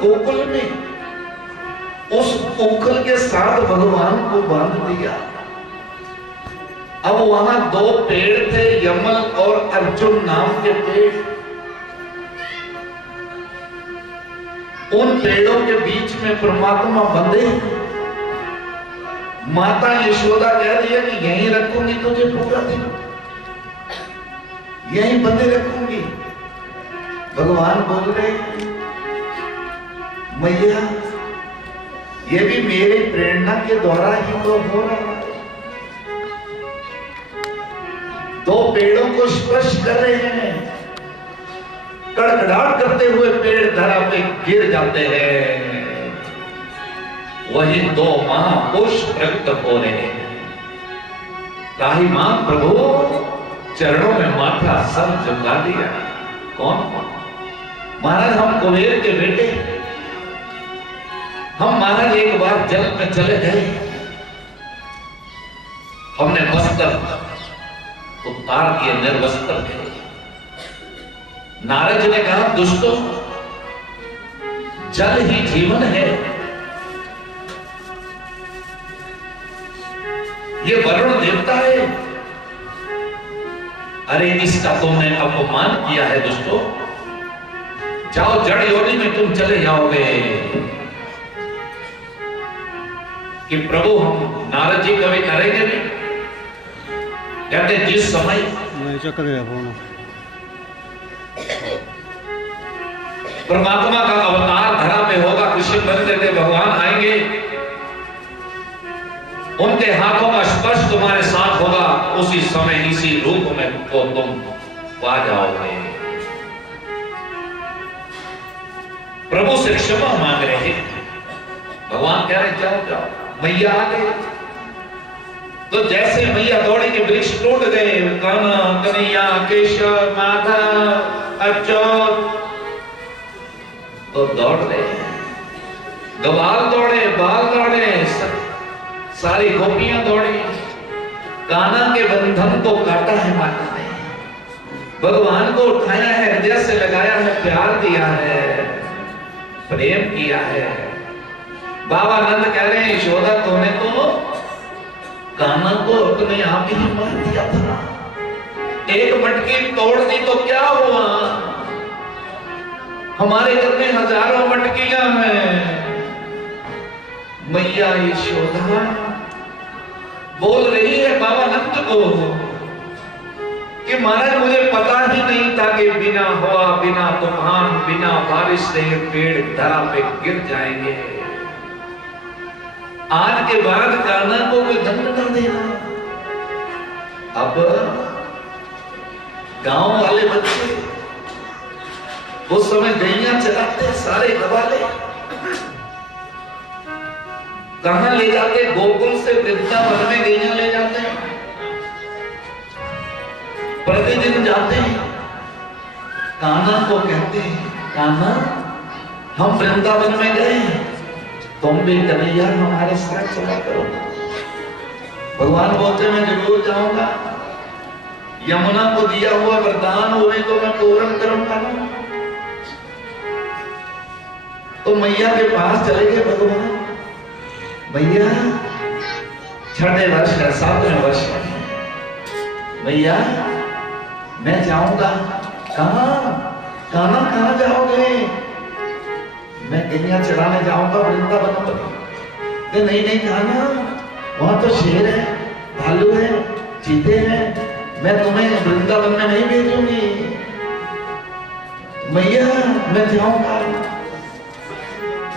गोकुल में उस उखल के साथ भगवान को बांध दिया। अब वहां दो पेड़ थे, यमल और अर्जुन नाम के पेड़। उन पेड़ों के बीच में परमात्मा बंधे। माता यशोदा कह रही है कि यहीं रखूंगी तुझे पूरा दिन, यहीं बंधे रखूंगी। भगवान बोल रहे मैया ये भी मेरी प्रेरणा के द्वारा ही तो हो रहा है। दो पेड़ों को स्पर्श कर रहे हैं, कड़कड़ाहट करते हुए पेड़ धरा पे गिर जाते हैं। वही दो महापुरुष प्रकट हो रहे हैं। राहीमान प्रभु चरणों में माथा सर झुका दिया। कौन? महाराज हम कुबेर के बेटे, हम महाराज एक बार जल में चले गए, हमने वस्त्र उतार दिए, निर्वस्त्र थे। नारद जी ने कहा दुष्टों, जल ही जीवन है, ये वरुण देवता है। अरे इसका तुमने अपमान किया है दुष्टों, जाओ जड़ योनि में तुम चले जाओगे। कि प्रभु हम नारद जी कभी करेंगे नहीं। कहते जिस समय परमात्मा का अवतार धरा पे होगा, कृष्ण बनते थे, भगवान आएंगे, उनके हाथों का स्पर्श तुम्हारे साथ होगा, उसी समय इसी रूप में तो तुम पा जाओगे। प्रभु से क्षमा मांग रहे हैं। भगवान कह रहे जाओ जाओ। मैया आ गई तो जैसे मैया दौड़ी के वृक्ष टूट गए, कान्हा, कन्हैया, केशव, माधव, अच्युत तो दौड़ रहे, ग्वाल दौड़े, बाल दौड़े, सारी गोपियां दौड़ी। कान्हा के बंधन को काटा है माता ने, भगवान को उठाया है, हृदय से लगाया है, प्यार दिया है, प्रेम किया है। बाबा नंद कह रहे हैं यशोदा तूने तो कान्हा को अपने आप ही मार दिया था, एक मटकी तोड़ दी तो क्या हुआ? हमारे घर में हजारों मटकियां हैं। मैया यशोदा बोल रही है बाबा नंद को कि महाराज मुझे पता ही नहीं था कि बिना हवा, बिना तूफान, बिना बारिश से पेड़ धरा पे गिर जाएंगे। आज के बाद कान्हा को कोई दंड न देना। अब गांव वाले बच्चे उस समय गैया चलाते, सारे गवाले कहां ले जाते? गोकुल से वृंदावन में गैया ले जाते हैं, प्रतिदिन जाते हैं। कान्हा को कहते हैं कान्हा हम वृंदावन में गए, तुम भी कन्हैया हमारे साथ चला करो। भगवान बोलते मैं जरूर जाऊंगा, यमुना को दिया हुआ वरदान हो तो मैं पूर्ण करूंगा। तो मैया के पास चले गए भगवान। मैया छठे वर्ष है, 7वें वर्ष है, मैया मैं जाऊंगा। कहां? कान्हा कहां जाओगे? मैं गैया चराने जाऊंगा वृंदावन में। नहीं नहीं कान्हा, वहां तो शेर है, भालू है, चीते हैं, मैं तुम्हें वृंदावन में नहीं भेजूंगी। मैया मैं जाऊंगा।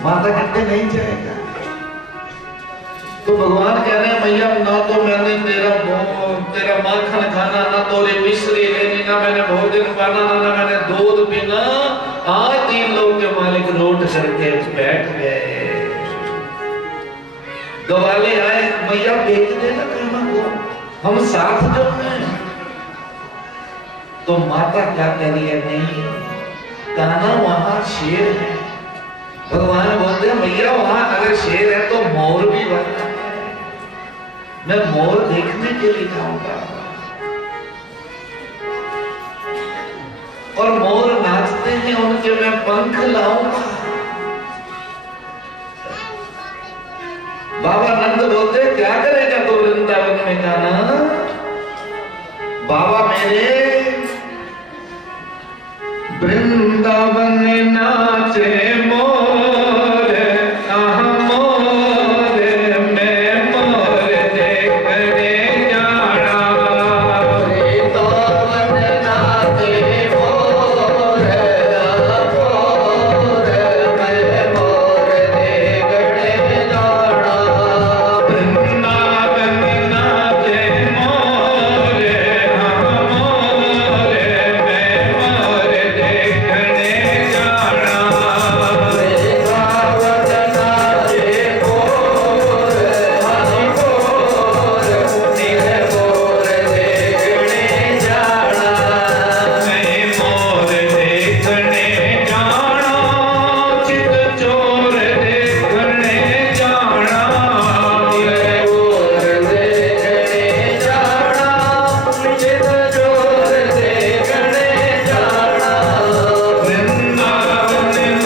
माता कहते नहीं जाएगा। तो भगवान कह रहे हैं मैया ना तो मैंने तेरा माखन खाना, ना तोरे मिश्री लेनी, ना मैंने भोजन पाना, ना मैंने दूध पीना। आज 3 लोग के मालिक रोट करके बैठ गए। गवाले आए, मैया बेच देना कान्हा को, हम साथ जो हैं। तो माता क्या कह रही है? नहीं कान्हा वहां शेर है। भगवान बोलते हैं मैया वहां अगर शेर है तो मोर भी बनता है, मैं मोर देखने के लिए जाऊंगा। और मोर नाचते हैं, उनके मैं पंख लाऊंगा। बाबा नंद बोलते क्या करेगा तो वृंदावन में गाना। बाबा मेरे वृंदावन नाचे मोर, मोर मैं मोर देखने जाना। वृंदावन नाचे मोर, मोर मैं मोर देखने जाना। वृंदावन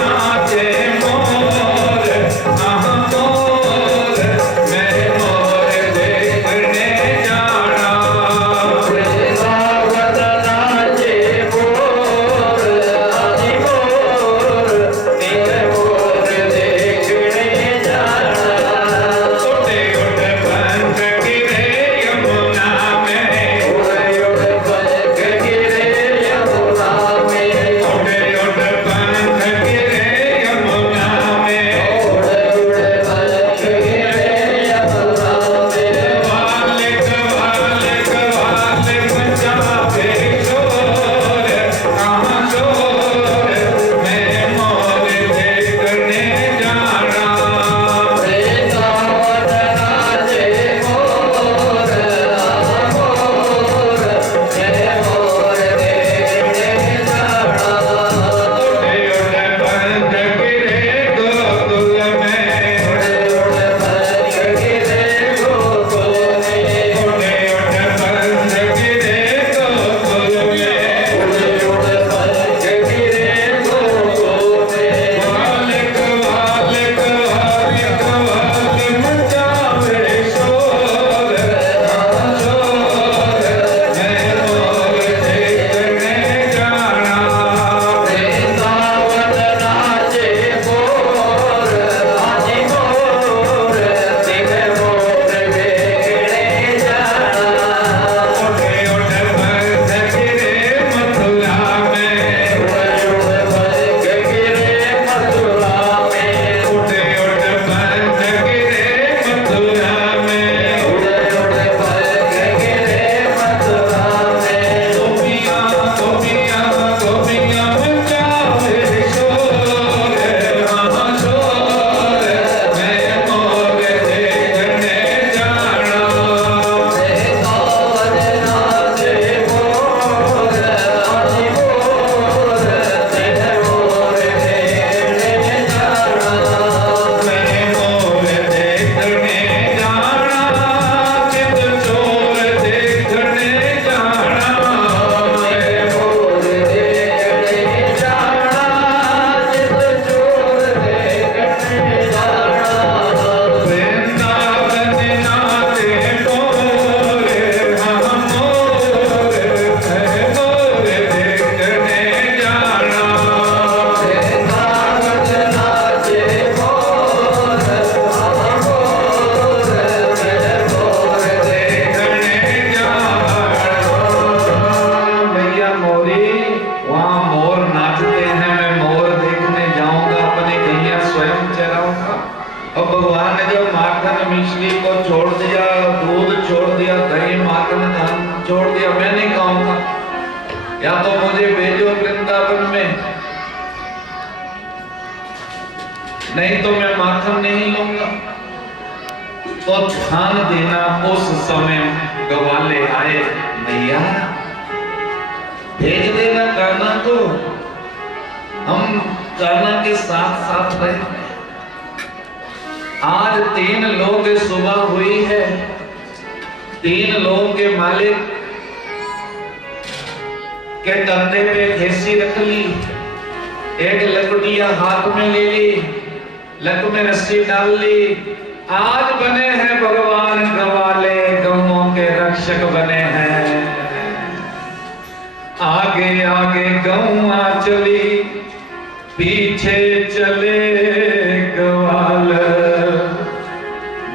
नाचे मोर, मोर मैं मोर देखने जाना। या तो मुझे भेजो वृंदावन में, नहीं तो मैं माखन नहीं लूंगा। तो ध्यान देना, उस समय ग्वाले आए, मैया भेज देना कान्हा को, हम कान्हा के साथ साथ रहे। आज 3 लोग सुबह हुई है, 3 लोगों के मालिक के कंधे पे घेसी रख ली, एक लकड़िया हाथ में ले ली, लक में रस्सी डाल ली, आज बने हैं भगवान ग्वाले, गौओं के रक्षक बने हैं। आगे आगे गौआ चली, पीछे चले ग्वाल,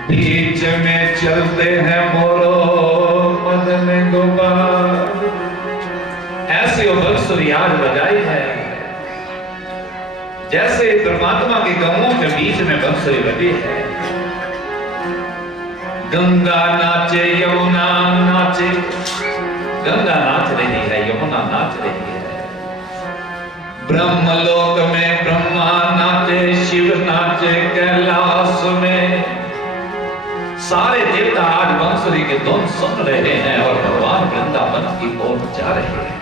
बीच में चलते हैं मोरो मदन गोपाल। ऐसी वो बंसुरी आज बजाई है जैसे परमात्मा के गौओं के बीच में बंसुरी बजी है। गंगा नाचे यमुना नाचे, गंगा नाच रही है, यमुना नाच रही है। ब्रह्मलोक में ब्रह्मा नाचे, शिव नाचे कैलाश में। सारे देवता आज बंसुरी के धुन सुन रहे हैं और भगवान वृंदावन की ओर जा रहे हैं।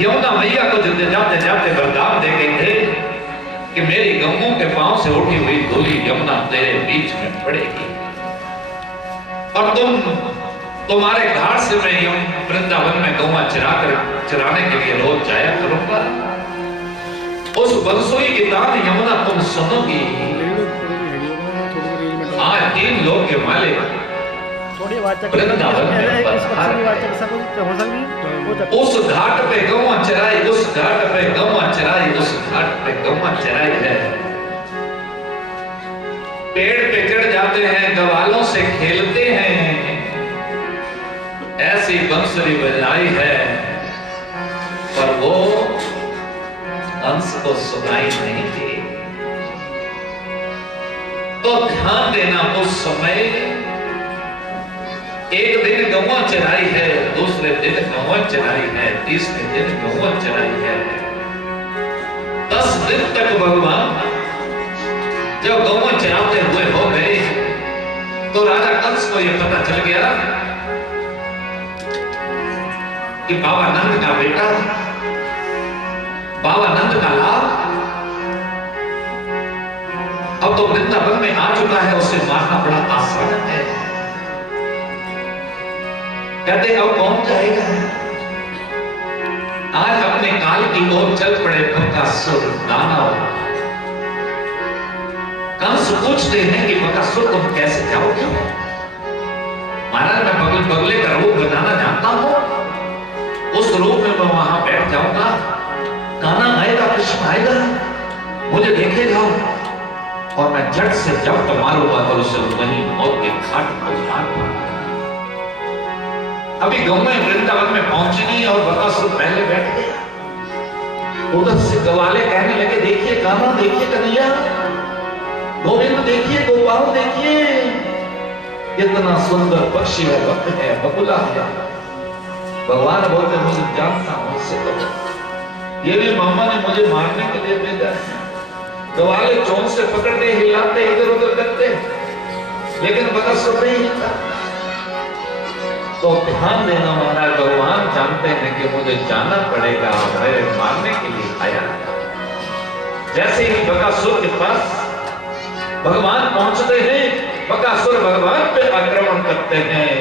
यमुना मैया को जो जाते जाते वरदान दे गए थे कि मेरी गौओं के पांव से उठी हुई धूली यमुना तेरे बीच में पड़ेगी और तुम्हारे घाट से मैं वृंदावन में गौवा चराने के लिए रोज जाया करूंगा। उस बंसुरी की तान यमुना तुम सुनोगी। आज 3 लोग के मालिक वृंदावन में उस घाट पे गौवा चराई, उस घाट पे गौवा चराई, उस घाट पे गौवा चराई है। पेड़ पे चढ़ जाते हैं, गवालों से खेलते हैं। ऐसी बंसुरी बजाई है पर वो हंस को सुनाई नहीं दी। तो ध्यान देना, उस समय एक दिन गौवा चराई है, दूसरे दिन गौवा चराई है, तीसरे दिन गौवा चराई है। 10 दिन तक भगवान जब गौवा चराते हुए हो गए तो राजा कंस को यह पता चल गया कि बाबा नंद का बेटा, बाबा नंद का लाल अब तो वृंदावन में आ चुका है, उसे मारना बड़ा आसान है। कहते अब कौन जाएगा? आज अपने काल की ओर चल पड़े बकासुर दानव। कंस पूछते हैं कि बकासुर तुम कैसे जाओगे? महाराज मैं बगले का रूप बनाना जानता हूं, उस रूप में मैं वहां बैठ जाऊंगा, कान्हा आएगा, कृष्ण आएगा, मुझे देखेगा और मैं झट से जब मारूंगा तो उसे वहीं मौत के घाट पर उतारूंगा। अभी गौएं वृंदावन में पहुंचनी और बकासुर पहले बैठ गया। उधर से गवाले कहने लगे देखिए कान्हा, देखिए कन्हैया, गोविंद देखिए, गोपाल देखिए, कितना सुंदर पक्षी है, वक्त है, बकुला है। भगवान बोलते मुझे जानता हूं, इससे तो ये भी मामा ने मुझे मारने के लिए भेजा है। गवाले चोंच से पकड़ते, हिलाते, इधर उधर करते, लेकिन बकासुर नहीं हिलता। तो ध्यान देना महाराज, भगवान जानते हैं कि मुझे जाना पड़ेगा, मेरे मारने के लिए आया। जैसे ही बकासुर के पास भगवान पहुंचते हैं, बकासुर भगवान पे आक्रमण करते हैं।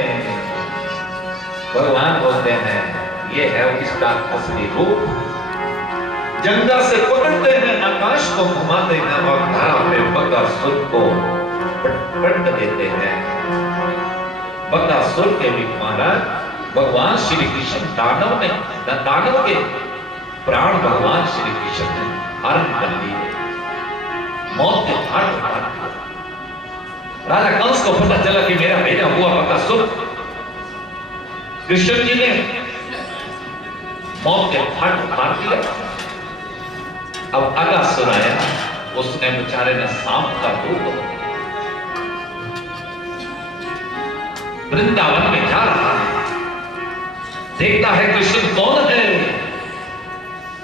भगवान बोलते हैं ये है इसका असली रूप। जंगा से पकड़ते हैं, आकाश को घुमाते हैं और धरा पे बकासुर को पट देते हैं। बकासुर के भी महाराज भगवान श्री कृष्ण दानव के प्राण भगवान श्री कृष्ण ने हरण कर लिए, मौत के घाट उतार दिया। राजा कंस को पता चला कि मेरा बेटा हुआ बकासुर कृष्ण जी ने मौत के घाट उतार दिया। अब अगासुर आया, उसने बेचारे ने सांप का रूप वृंदावन में जा रहा है, देखता है कृष्ण कौन है,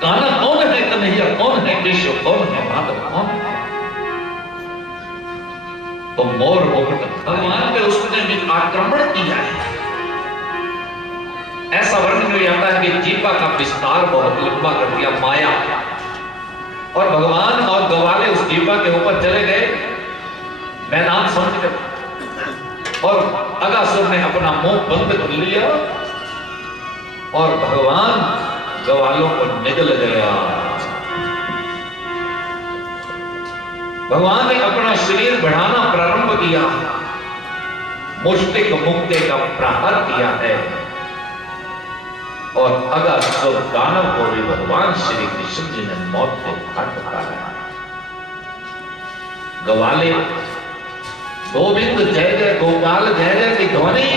कान्हा कौन है, कन्हैया कौन है, कृष्ण कौन है, माधव कौन है। तो मोर मुकुट भगवान पे उसने भी आक्रमण किया है। ऐसा वर्णन में आता है कि जीवा का विस्तार बहुत लंबा कर दिया माया, और भगवान और गवाले उस जीवा के ऊपर चले गए मैदान समझकर, और अगासुर ने अपना मुंह बंद कर लिया और भगवान गवालों को निगल गया। भगवान ने अपना शरीर बढ़ाना प्रारंभ किया, मुष्टिक मुक्ति का प्रहार किया है और अगर तो दानव को भी भगवान श्री कृष्ण जी ने मौत से घाट उतारा। गवाले गोविंद जय जय गोपाल जय जय की ध्वनि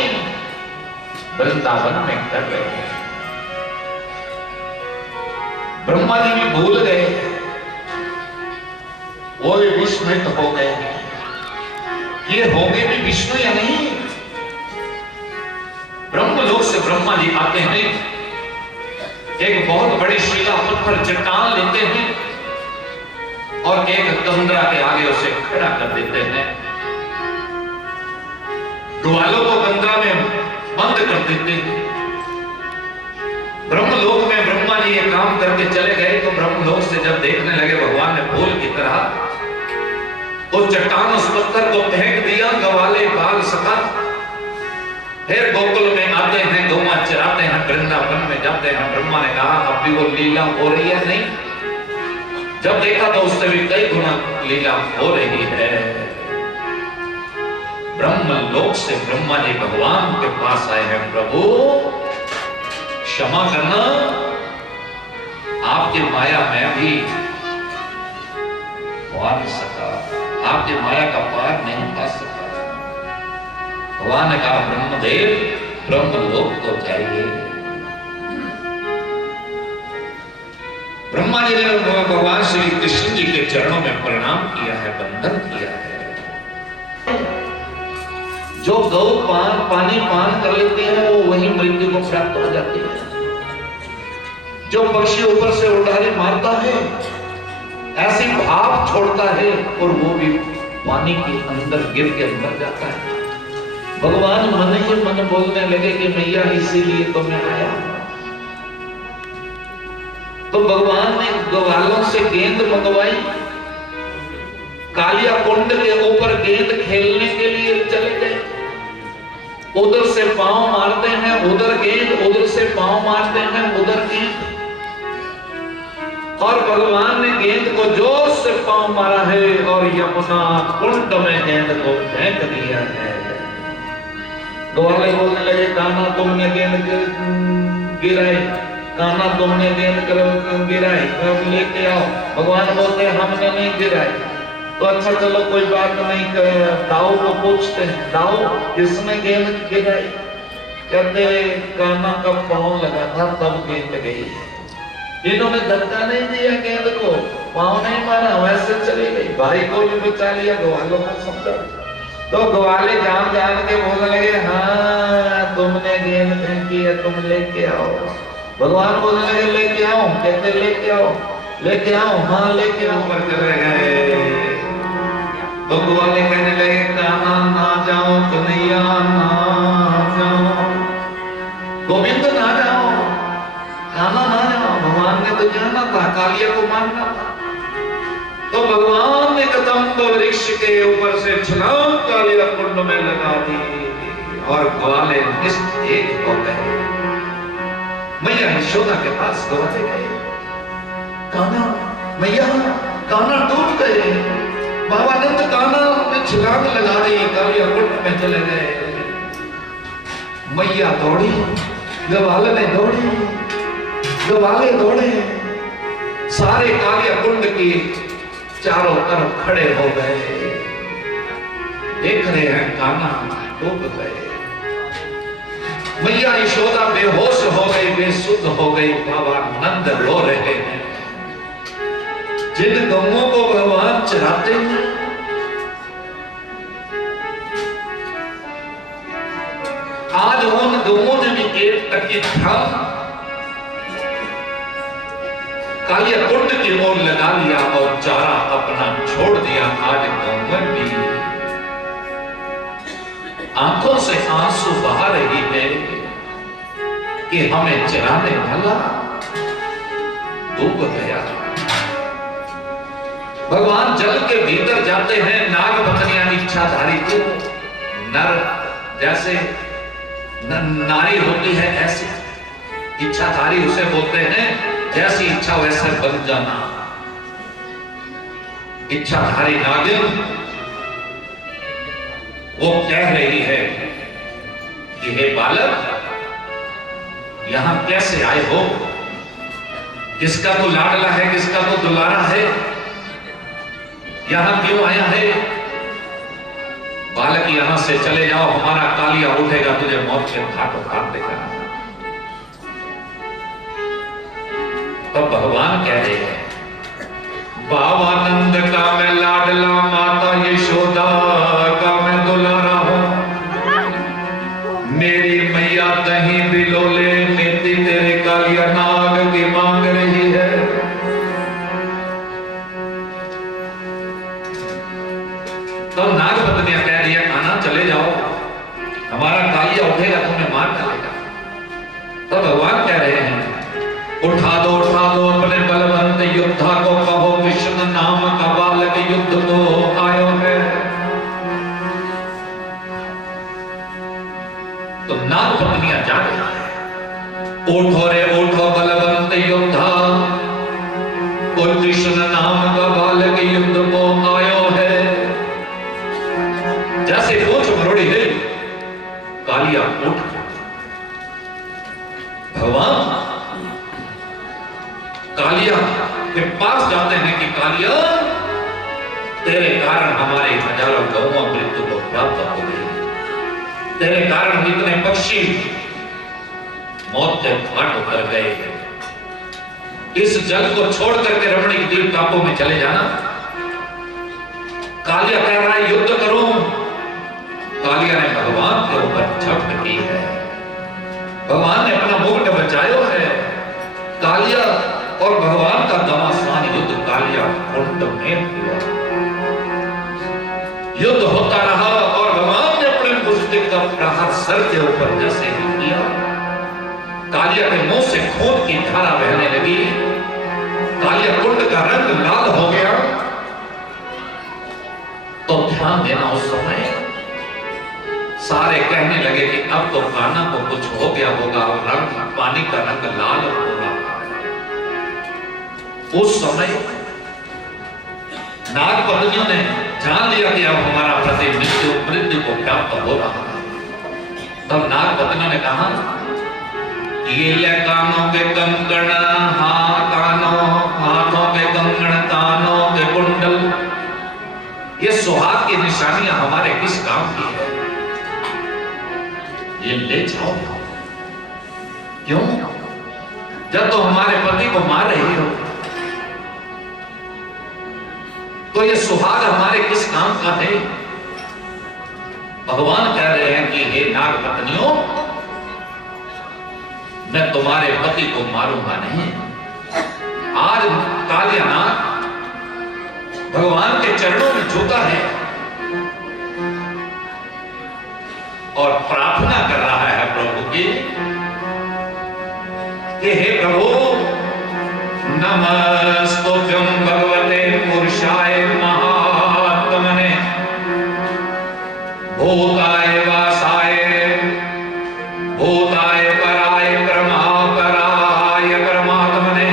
वृंदावन में कर रहे हैं। ब्रह्मा जी भी भूल गए, वो भी विस्मित हो गए, ये होंगे भी विष्णु या नहीं। ब्रह्मलोक से ब्रह्मा जी आते हैं, एक बहुत बड़ी शिला पत्थर चट्टान लेते हैं और एक कंदरा के आगे उसे खड़ा कर देते हैं। ग्वालों को कंदरा में बंद कर देते हैं। ब्रह्मलोक में ब्रह्मा जी ये काम करके चले गए तो ब्रह्मलोक से जब देखने लगे भगवान ने फूल की तरह तो चट्टान उस पत्थर को फेंक दिया। गवाले बाल सका फिर गोकुल में आते हैं, गौवा चराते हैं, वृंदावन में जाते हैं। ब्रह्मा ने कहा अब भी वो लीला हो रही है? नहीं। जब देखा तो उससे भी कई गुना लीला हो रही है। ब्रह्मलोक से ब्रह्मा जी भगवान के पास आए हैं, प्रभु क्षमा करना, आपकी माया में भी पा नहीं सका, आपकी माया का पार नहीं पा सका। भगवान ने कहा ब्रह्मदेव ब्रह्मलोक को जाइए। ब्रह्मा जी ने भगवान श्री कृष्ण जी के चरणों में प्रणाम किया है, वंदन किया है। जो गौ पानी पान कर लेती है वो वही मृत्यु को प्राप्त हो जाती है। जो पक्षी ऊपर से उड़ारी मारता है ऐसी भाप छोड़ता है और वो भी पानी के अंदर गिर के मर जाता है। भगवान मन ही मन बोलने लगे कि मैया इसीलिए तो मैं आया। तो भगवान ने ग्वालों से गेंद मंगवाई, कालिया कुंड के ऊपर गेंद खेलने के लिए चले गए। उधर से पांव मारते हैं उधर गेंद, उधर से पांव मारते हैं उधर गेंद। और भगवान ने गेंद को जोर से पांव मारा है और यमुना कुंड में गेंद को फेंक दिया है। ग्वाले बोलने लगे कान्हा तुमने गेंद गिराई, कान्हा तुमने गेंद गिराई, लेके आओ। भगवान बोलते हमने नहीं गिराई। तो अच्छा चलो कोई बात नहीं, दाऊ को पूछते हैं, दाऊ किसने गेंद गिराई? कहते कान्हा का पांव लगा था तब गेंद गई। इन्होंने धक्का नहीं दिया गेंद को, पांव नहीं मारा, वैसे चली गई। भाई को भी बचा लिया, ग्वालों को समझा। तो ग्वाले जान जान के बोलने लगे हाँ तुमने गेंद फेंकी है, तुम लेके आओ। भगवान बोलने लगे लेके आओ, कहते लेके आओ, लेके आओ, हाँ लेके आओ। पर चले गए तो ग्वाले कहने लगे कान्हा ना जाओ, कन्हैया ना जाओ, गोविंद ना जाओ, कान्हा ना जाओ। भगवान ने तो जाना था, कालिया को मारना था। तो भगवान ने कदम्ब वृक्ष के ऊपर से छलांग कालिया कुंड में लगा दी और ग्वाले निस्तेज हो गए। मैया यशोदा के पास ग्वाले गए, कान्हा मैया कान्हा डूब गए। बाबा नंद कान्हा ने छलांग लगा दी, कालिया कुंड में चले गए। मैया दौड़ी, ग्वाले ने दौड़ी, ग्वाले दौड़े, सारे कालिया कुंड की चारों तरफ खड़े हो गए, देख रहे हैं कान्हा डूब गए। मैया यशोदा बेहोश हो गई, बेसुध हो गई। बाबा नंद रो रहे हैं। जिन गौओं को भगवान चराते हैं आज उन गौओं ने भी एक टकी था कालिया कुंड की ओर लगा लिया और चारा अपना छोड़ दिया। आज गौवन भी आंखों से आंसू बहा रही है कि हमें चराने वाला डूब गया। भगवान जल के भीतर जाते हैं, नाग पत्नियां इच्छाधारी को नर जैसे नारी होती है ऐसी इच्छाधारी उसे बोलते हैं, जैसी इच्छा वैसे बन जाना। इच्छाधारी नागिन वो कह रही है कि हे बालक, यहां कैसे आए हो? किसका तो लाडला है, किसका तो दुलारा है, यहां क्यों आया है? बालक यहां से चले जाओ, हमारा कालिया उठेगा, तुझे मौत के घाटों घाट देगा। तो भगवान कह रहे हैं, बाबानंद का मैं लाडला, माता यशोदा का मैं दुलारा हूं। मेरी मैया कहीं बिलोले मेरी तेरे कालिया नाग की मांग रही है। तो नाग पत्नियां कह रही है, खाना चले जाओ, हमारा कालिया उठेगा, तुम्हें मार डालेगा। तो भगवान कह रहे हैं, उठा दो अपने बलवंत योद्धा को, कहो कृष्ण नाम का बालक युद्ध को आयो है। तो नाग पत्नियां जा रही है, उठो रे उठो बलवंत योद्धा, कोई कृष्ण नाम का बालक युद्ध को आयो है। जैसे पूछ मरोड़ी है, कालिया उठ। भगवान कालिया के पास जाते हैं कि कालिया, तेरे कारण हमारे हजारों गौओं मृत्यु को प्राप्त हो गई, तेरे कारण इतने पक्षी मौत के घाट उतर गए। इस जल को छोड़ करके रमणीक द्वीप टापू में चले जाना। कालिया कह रहा है, युद्ध करो। कालिया ने भगवान के ऊपर झपट की है, भगवान ने अपना मुकुट बचाया है। कालिया और भगवान का घमासान युद्ध कालिया कुंड में हुआ। युद्ध होता रहा और भगवान ने अपने पुस्तक का प्रहार सर के ऊपर जैसे ही किया, कालिया के मुंह से खून की धारा बहने लगी। कालिया कुंड का रंग लाल हो गया। तो ध्यान देना, उस समय सारे कहने लगे कि अब तो कान्हा को कुछ हो गया होगा, रंग पानी का रंग लाल हो रहा। उस समय नाग पत्नियों ने जान लिया कि अब हमारा पति मृत्यु को प्राप्त हो रहा है। तब नाग पत्नियों ने कहा, ये ले कानों के कंगन, हाथों के कंगन, कानों के कुंडल, ये सुहाग की निशानियां हमारे किस काम की है? ये ले जाओ। क्यों? जब तो हमारे पति को मार रही हो, तो ये सुहाग हमारे किस काम का है? भगवान कह रहे हैं कि हे नाग पत्नियों, मैं तुम्हारे पति को मारूंगा नहीं। आज कालिया नाग भगवान के चरणों में झुका है और प्रार्थना कर रहा है प्रभु की कि हे प्रभु, नमस्तुभ्यं भगवते पुरुषाय महात्मने, भूताय वासाय, भूताय पराय, ब्रह्मापराय परमात्मने,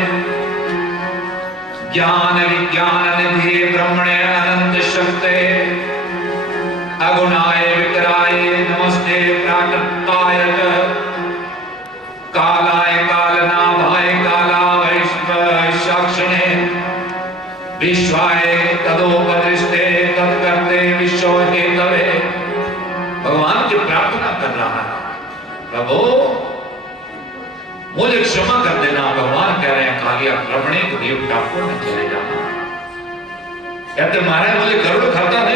ज्ञान विज्ञान निधि ब्रह्मणे अनंत शक्ते, अगुणाय विकराय नमस्ते प्राकृताय, कालाय कालनाभाय, कालावैश्व साक्षिणे, विश्वाय तदोपदृष्टे, तत्कर्ते विश्व हेतवे। भगवान की प्रार्थना कर रहा है, प्रभु मुझे क्षमा कर देना। भगवान कह रहे हैं, कालिया रमणीक द्वीप टापू में चले जाना। कहते महाराज मुझे गरुड़ खाता है।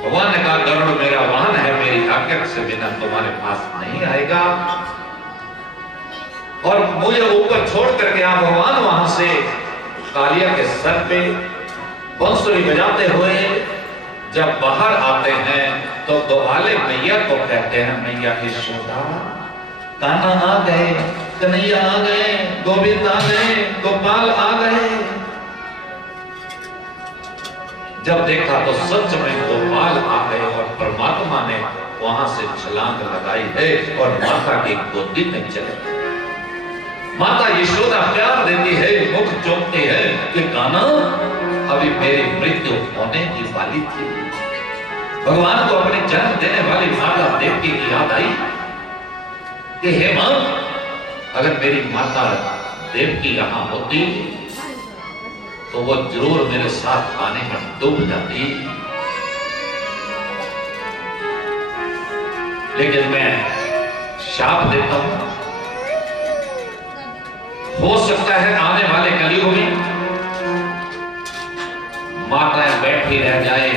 भगवान ने कहा, गरुड़ मेरा वाहन है, मेरी आज्ञा से बिना तुम्हारे पास नहीं आएगा। और मुझे ऊपर छोड़ करके आप भगवान वहां से कालिया के सर पे बंसुरी बजाते हुए जब बाहर आते हैं तो ग्वाले मैया को कहते हैं, मैया यशोदा, कान्हा आ गए, कन्हैया आ गए, गोविंद आ गए, गोपाल आ गए। जब देखा तो सच में गोपाल आ गए और परमात्मा ने वहां से छलांग लगाई है और माता की गोदी में चले गए। माता यशोदा प्यार देती है, मुख चूमती है कि कान्हा अभी मेरी मृत्यु होने की वाली थी। भगवान को अपने जन्म देने वाली माता देवकी की याद आई कि हे मां, अगर मेरी माता देवकी यहां होती तो वो जरूर मेरे साथ पानी में डूब जाती, लेकिन मैं शाप देता हूं, हो सकता है आने वाले कलयुग में माताएं बैठी रह जाए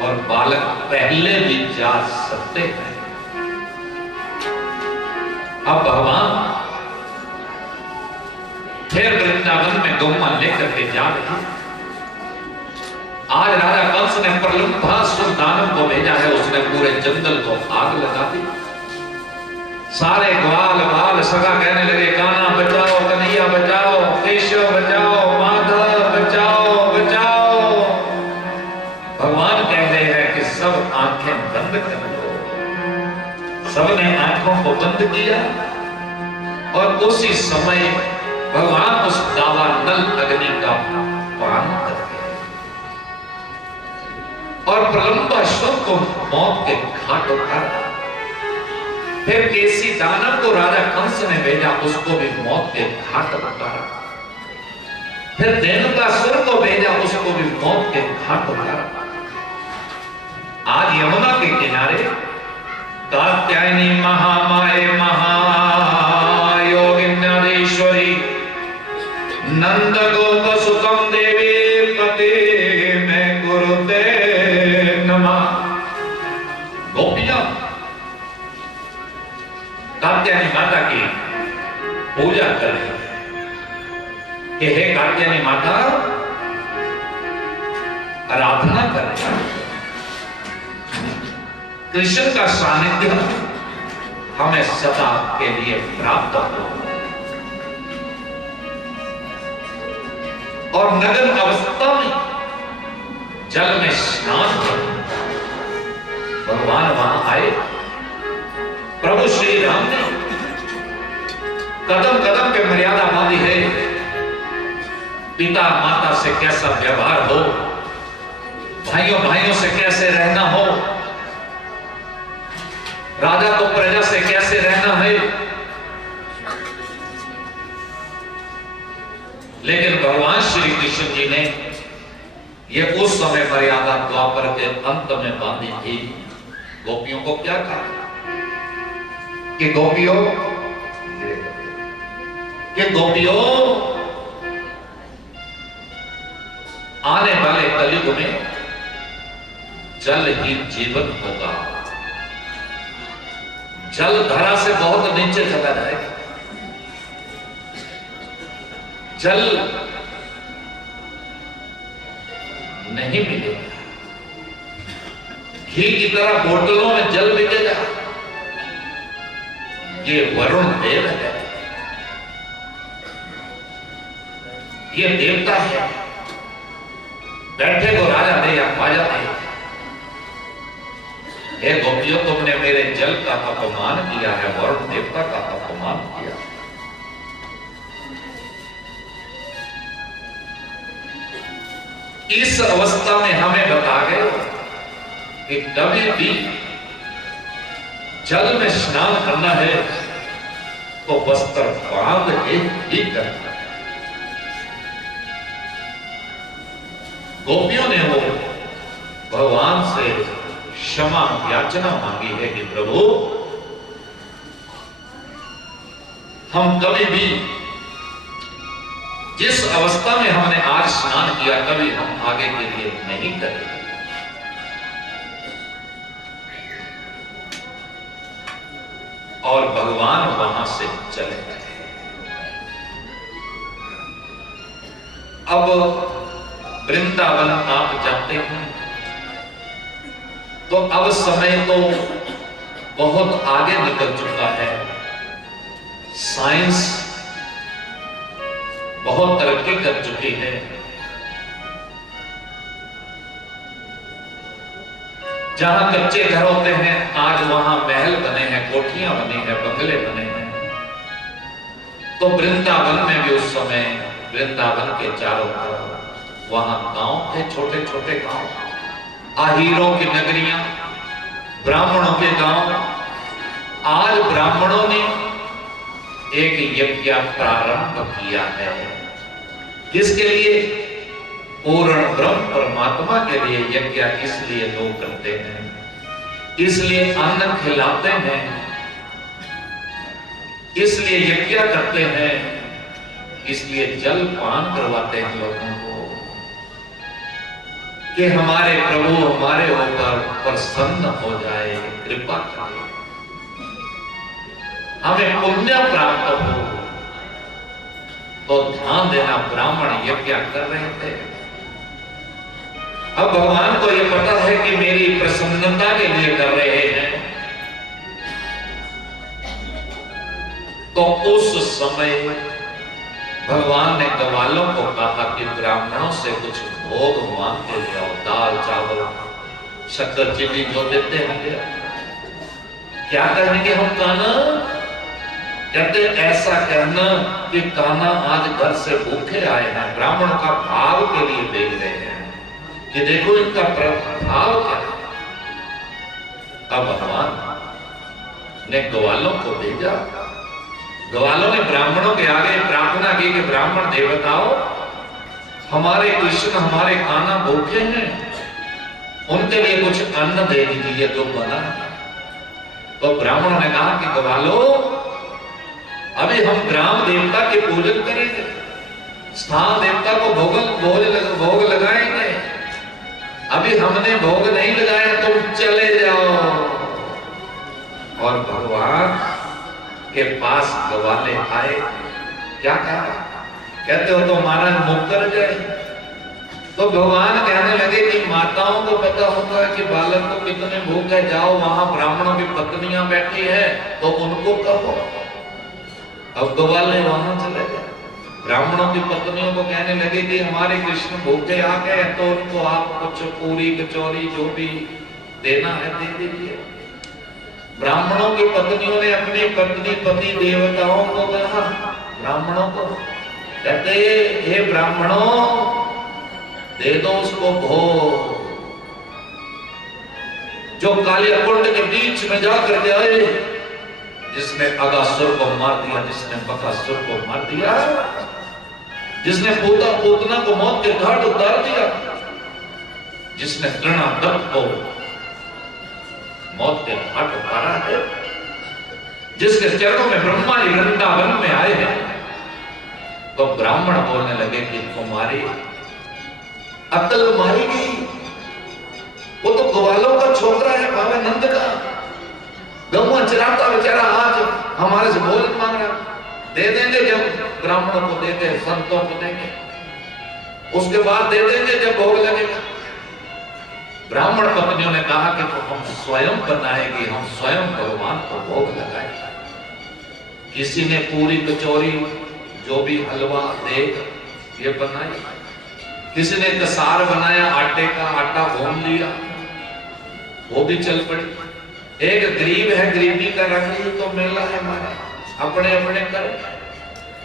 और बालक पहले भी जा सकते हैं। अब भगवान फिर वृंदावन में गौमा लेकर के जा रहे। आज राजा कंस ने प्रलंबासुर दानव को भेजा है, उसने पूरे जंगल को आग लगा दी। सारे ग्वाल बाल सगा कहने लगे, कान्हा बचाओ, कन्हैया बचाओ, केशव बचाओ, माधव बचाओ बचाओ। भगवान कह रहे हैं कि सब आंखें बंद कर लो। सबने आंखों को बंद किया और उसी समय भगवान उस दावानल अग्नि का पान कर गए और प्रलंबासुर को मौत के घाट उतारा। फिर केसी दानव को राजा कंस ने भेजा, उसको भी मौत के घाट उतारा। फिर धेनुकासुर को भेजा, उसको भी मौत के घाट उतारा। आज यमुना के किनारे कात्यायनी महामाये महायोगिन्याधीश्वरी नंद गोप सुतम देवी पते में गुरुते नमः। गोपियां कात्यायनी माता की पूजा कर रही कि हे कात्यायनी माता, आराधना कर रही, कृष्ण का सानिध्य हमें सदा के लिए प्राप्त हो। और नग्न अवस्था में जल में स्नान कर भगवान वहां आए। प्रभु श्री राम ने कदम कदम पे मर्यादा बांधी है। पिता माता से कैसा व्यवहार हो, भाइयों भाइयों से कैसे रहना हो, राजा को प्रजा से कैसे रहना है। लेकिन भगवान श्री कृष्ण जी ने यह उस समय मर्यादा द्वापर के अंत में बांधी थी। गोपियों को क्या कहा कि गोपियों आने वाले कलयुग में जल ही जीवन होगा। जल धरा से बहुत नीचे चला जाएगा। जल नहीं मिलेगा। घी की तरह बोतलों में जल बिकेगा। ये वरुण देव है, ये देवता है। बैठे को राजा दे या ख्वाजा दे। हे गोपियों, तुमने मेरे जल का अपमान किया है, वरुण देवता का अपमान किया। इस अवस्था में हमें बता गए कि कभी भी जल में स्नान करना है तो वस्त्र बांध के ही करना है। गोपियों ने वो भगवान से क्षमा याचना मांगी है कि प्रभु, हम कभी भी जिस अवस्था में हमने आज स्नान किया, कभी हम आगे के लिए नहीं करेंगे। और भगवान वहां से चले गए। अब वृंदावन आप जाते हैं तो अब समय तो बहुत आगे निकल चुका है। साइंस बहुत तरक्की कर चुकी है। जहां कच्चे घर होते हैं, आज वहां महल बने हैं, कोठियां बनी हैं, बंगले बने हैं। तो वृंदावन में भी उस समय वृंदावन के चारों तरफ वहां गांव थे, छोटे छोटे गांव, आहीरों की नगरियां, ब्राह्मणों के गांव। आज ब्राह्मणों ने एक यज्ञ प्रारंभ किया है। किसके लिए? पूर्ण ब्रह्म परमात्मा के लिए यज्ञ इसलिए लोग करते हैं, इसलिए अन्न खिलाते हैं, इसलिए यज्ञ करते हैं, इसलिए जल पान करवाते हैं लोगों को कि हमारे प्रभु हमारे ऊपर प्रसन्न हो जाए, कृपा करे, हमें पुण्य प्राप्त हो। तो ध्यान देना, ब्राह्मण यज्ञ कर रहे थे। अब भगवान को यह पता है कि मेरी प्रसन्नता के लिए कर रहे हैं, तो उस समय भगवान ने ग्वालों को कहा कि ब्राह्मणों से कुछ भोग मांग के ले आओ, दाल चावल शक्कर चीनी जो देते होंगे। क्या कहेंगे हम कान्हा? कहते ऐसा कहना कि कान्हा आज घर से भूखे आए हैं, ब्राह्मण का भाव के लिए देख रहे हैं कि देखो इनका प्रभाव क्या है। अब भगवान ने ग्वालों को भेजा, ग्वालों ने ब्राह्मणों के आगे प्रार्थना की कि ब्राह्मण देवताओं, हमारे कृष्ण हमारे कान्हा भूखे हैं, उनके लिए कुछ अन्न दे दीजिए जो बना है। तो ब्राह्मणों ने कहा कि ग्वालों, अभी हम ग्राम देवता के पूजन करेंगे, स्थान देवता को भोग लगाएंगे, अभी हमने भोग नहीं लगाया, तुम चले जाओ। और भगवान के पास ग्वाले आए, क्या कहा? कहते हो तो महाराज मुकर गए। तो भगवान कहने लगे कि माताओं को पता होता है कि बालक को कितने भूख है, जाओ वहां ब्राह्मणों की पत्नियां बैठी है तो उनको कहो। अब ग्वाले वहां चले गए, ब्राह्मणों की पत्नियों को कहने लगे कि हमारे कृष्ण भूखे आ गए, तो उनको आप कुछ पूरी कचौरी जो भी देना है दे दीजिए। ब्राह्मणों की पत्नियों ने अपने पत्नी पति देवताओं को कहा, ब्राह्मणों को, कहते हे ब्राह्मणों, दे दो उसको भोग। जो काले कुंड के बीच में जाकर जाए, जिसने अगासुर को मार दिया, जिसने बकासुर को मार दिया, जिसने पोता पोतना को मौत के घाट उतार दिया, जिसने तृणादत्त को मौत के घाट उतारा है, जिसके चरणों में ब्रह्मा जी वृंदावन में आए हैं, तो ब्राह्मण बोलने लगे कि तुम्हारी अकल मारी गई। वो तो ग्वालों का छोकरा है, बाबा नंद का, गौवा चराता बेचारा, आज हमारे से भोजन मांग रहा। दे देंगे जब ब्राह्मणों को देंगे, संतों को देंगे, उसके बाद दे देंगे जब भोग लगेगा। ब्राह्मण पत्नियों ने कहा कि तो हम स्वयं बनाएंगे, हम स्वयं भगवान को भोग लगाएंगे। किसी ने पूरी कचौरी जो भी हलवा देख ये बनाई, किसी ने कसार बनाया, आटे का आटा भून लिया, वो भी चल पड़ी। एक गरीब है, गरीबी का रंग ही तो मेला है हमारा, अपने अपने कर,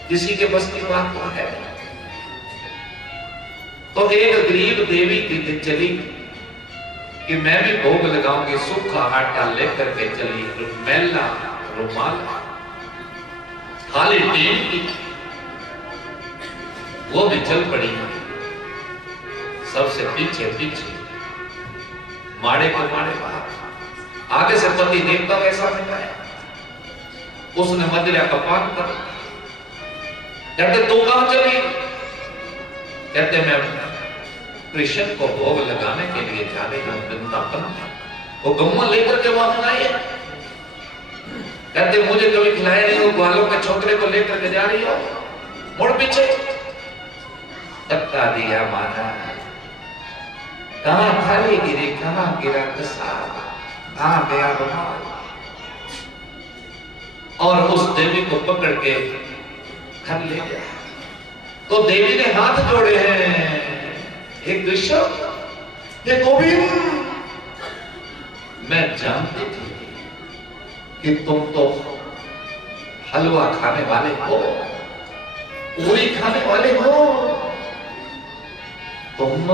किसी के बस की बात तो है। तो एक गरीब देवी की चली कि मैं भी भोग लगाऊंगी, सूखा आटा लेकर के चली, मेला रुमाल खाली टीम की, वो भी चल पड़ी सबसे पीछे पीछे, माड़े को माड़े बाहर। आगे से पति देवता वैसा मिला है, उसने मदिरा का पान कर। कहते तू कहां चली? कहते मैं कृष्ण को भोग लगाने के लिए जा रही हूं वृंदावन। वो गौवा लेकर के वहां आए, कहते मुझे कभी खिलाया नहीं, वो ग्वालों के छोकरे को लेकर के जा रही हो, मुड़ पीछे। धक्का दिया माना, कहां थाली गिरी, कहां गिरा कसार, कहां गया रुमाल, और उस देवी को पकड़ के घर ले गया। तो देवी ने हाथ जोड़े हैं, हे कृष्ण, हे गोविंद, मैं जानती थी कि तुम तो हलवा खाने वाले हो, पूरी खाने वाले हो, तुम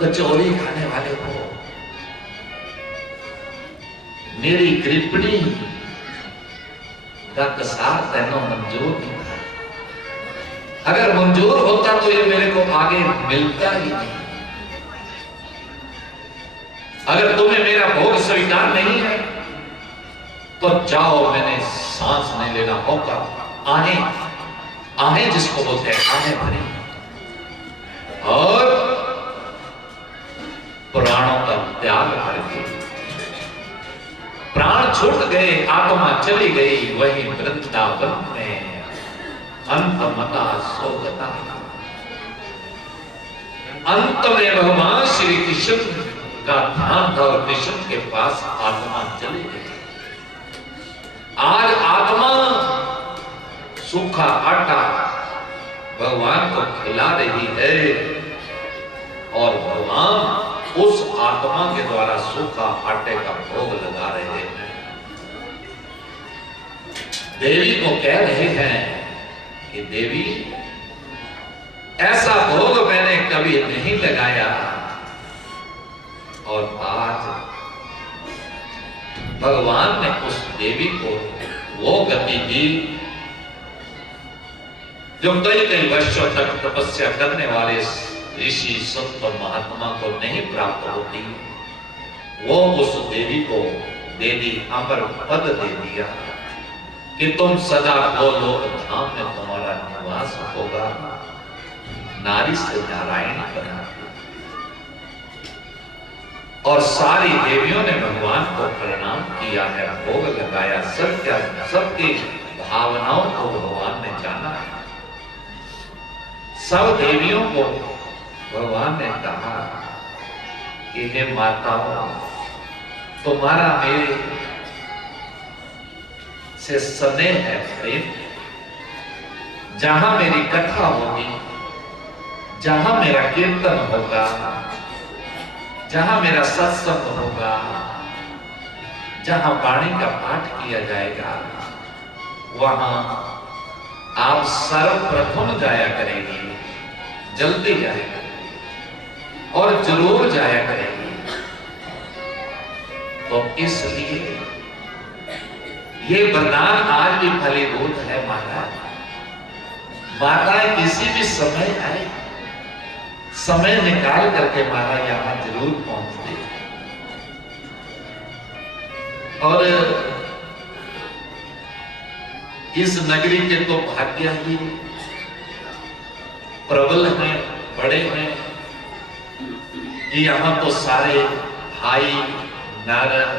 कचौरी खाने वाले हो, मेरी कृपणी का कसार तेनो मंजूर नहीं था। अगर मंजूर होता तो ये मेरे को आगे मिलता ही नहीं। अगर तुम्हें मेरा भोग स्वीकार नहीं है तो जाओ, मैंने सांस नहीं लेना होगा। आहे आहे जिसको बोलते हैं आहे भरी, और प्राणों का त्याग करके प्राण छूट गए, आत्मा चली गई वही वृंदावन में अंत मता सोगता। अंत में भगवान श्री कृष्ण का ध्यान था और कृष्ण के पास आत्मा चली गई। आज आत्मा सूखा आटा भगवान को खिला रही है और भगवान उस आत्मा के द्वारा सूखा आटे का भोग लगा रहे हैं। देवी को कह रहे हैं कि देवी, ऐसा भोग मैंने कभी नहीं लगाया और आज भगवान ने उस देवी को वो गति दी जो कई कई वर्षों तक तपस्या करने वाले ऋषि संत महात्मा को नहीं प्राप्त होती। वो उस देवी को दे दी, अमर पद दे दिया कि तुम सदा गोलोक धाम में तुम्हारा निवास होगा। नारी से नारायण बना और सारी देवियों ने भगवान को प्रणाम किया है, भोग लगाया। सबकी भावनाओं को भगवान ने जाना है। सब देवियों को भगवान ने कहा कि हे माताओं, तुम्हारा मेरे से स्नेह है, प्रेम। जहां मेरी कथा होगी, जहां मेरा कीर्तन होगा, जहां मेरा सत्संग होगा, जहां वाणी का पाठ किया जाएगा, वहां आप सर्वप्रथम जाया करेंगी, जल्दी जाएगा और जरूर जाया करेंगी। तो इसलिए ये वरदान आज भी फलीभूत है महाराज। माताएं किसी भी समय आए, समय निकाल करके माता यहां जरूर पहुंचते। और इस नगरी के तो भाग्य ही प्रबल हैं, बड़े हैं। यहाँ तो सारे भाई नारद,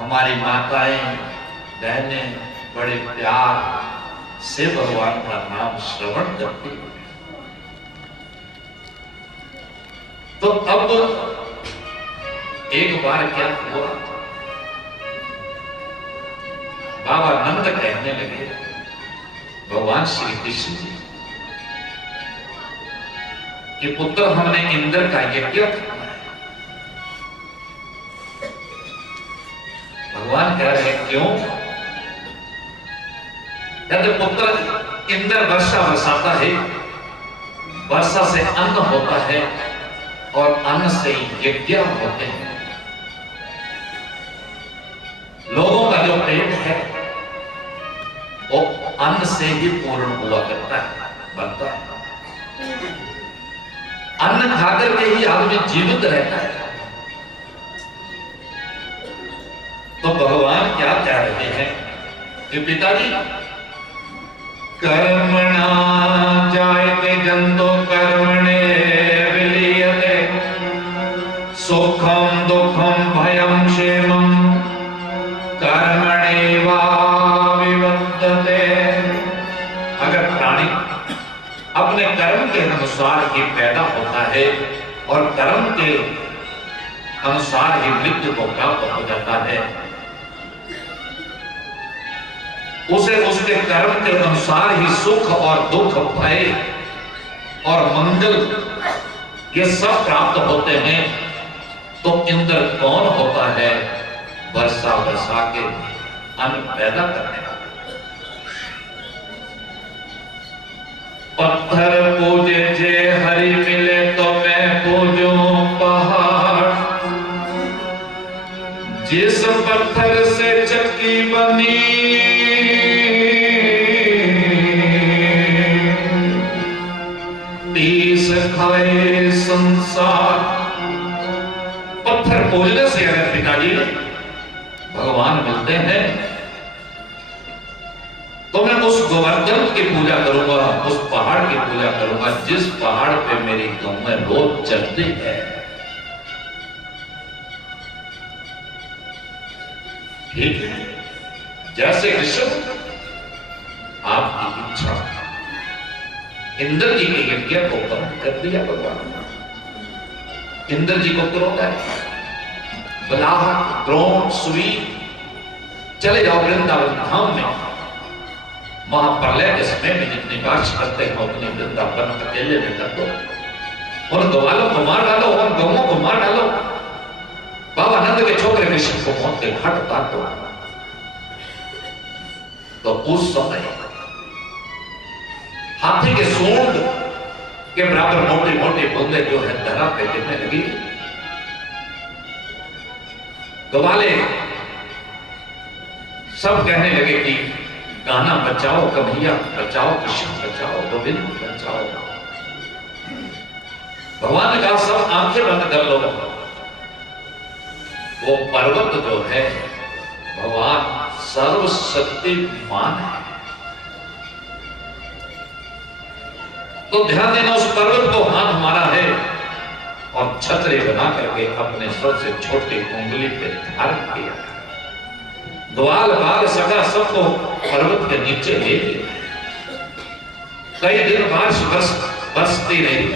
हमारी माताएं बहनें बड़े प्यार से भगवान का नाम श्रवण करती। तो अब एक बार क्या हुआ, बाबा नंद कहने लगे भगवान श्री कृष्ण जी कि पुत्र, हमने इंद्र का यज्ञ करना है। भगवान कह रहे क्यों? कहते पुत्र, इंद्र वर्षा बरसाता है, वर्षा से अन्न होता है और अन्न से यज्ञ होते हैं। लोगों का जो पेट है वो अन्न से ही पूर्ण हुआ करता है, बनता है। अन्न खाकर के ही आदमी जीवित रहता है। तो भगवान क्या कह रहे हैं कि पिताजी, कर्मणा जायते जंतो कर्मणे विलीयते, सुखम दुखम भयम क्षेमम कर्मणेवा विवर्तते। अगर प्राणी अपने कर्म के अनुसार ही पैदा होता है और कर्म के अनुसार ही मृत्यु को प्राप्त हो जाता है, उसे उसके कर्म के अनुसार ही सुख और दुख, भय और मंगल ये सब प्राप्त होते हैं। तो इंद्र कौन होता है? वर्षा बरसा के अन्न पैदा करने वाला। पत्थर पूजे जे हरि मिले तो मैं पूजूं पहाड़। जिस पत्थर से चक्की बनी तीस खाए संसार। पत्थर पूजने से अगर पिताजी भगवान मिलते हैं तो मैं उस गोवर्धन की पूजा करूंगा, उस पहाड़ की पूजा करूंगा जिस पहाड़ पे मेरी गौएं रोज चलती है। ठीक है, जैसे कृष्ण आपकी इच्छा। इंद्र जी के यज्ञ को बंद कर दिया भगवान। इंद्र जी को क्रोध है, बलाह द्रोण सुवी चले जाओ वृंदावन धाम में। महाप्रलय के समय में जितनी बारिश करते हैं उतनी वृंदावन अकेले में कर दो। उन ग्वालों को मार डालो, उन गौओं को मार डालो। बाबा नंद के छोकरे कृष्ण को मौत के घाट उतार दो। तो उस समय हाथी के सूंड के बराबर मोटी मोटी बूंदे जो है धरा पे गिरने लगी। ग्वाले सब कहने लगे कि गाना बचाओ, कन्हैया बचाओ, कृष्ण बचाओ, गोविंद बचाओ। भगवान ने कहा सब आंखें बंद कर लो। वो पर्वत जो है भगवान सर्वशक्तिमान है। तो ध्यान देना, उस पर्वत को हाथ मारा है और छतरी बना करके अपने सबसे छोटी उंगली पे धारण किया। ग्वाल बाल सगा सबको पर्वत के नीचे ले लिया। कई दिन बारिश बरसती रही।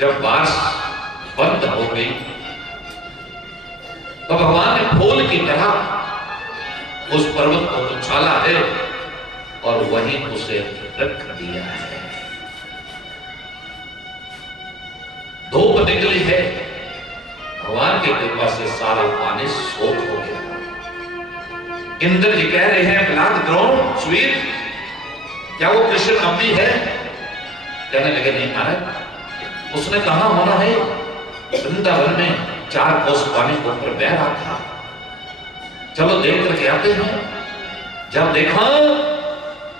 जब बारिश बंद हो गई तो भगवान ने फूल की तरह उस पर्वत को उछाला है और वहीं उसे रख दिया है। धूप निकली है, भगवान की कृपा से सारा पानी सोख हो गया। इंद्र जी कह रहे हैं प्रहलाद द्रोण सुवीर क्या वो कृष्ण अब भी है? कहने लगे नहीं महाराज, उसने कहां होना है? वृंदावन में 4 कोस पानी के ऊपर बह रहा था। चलो देख करके आते हैं। जब देखा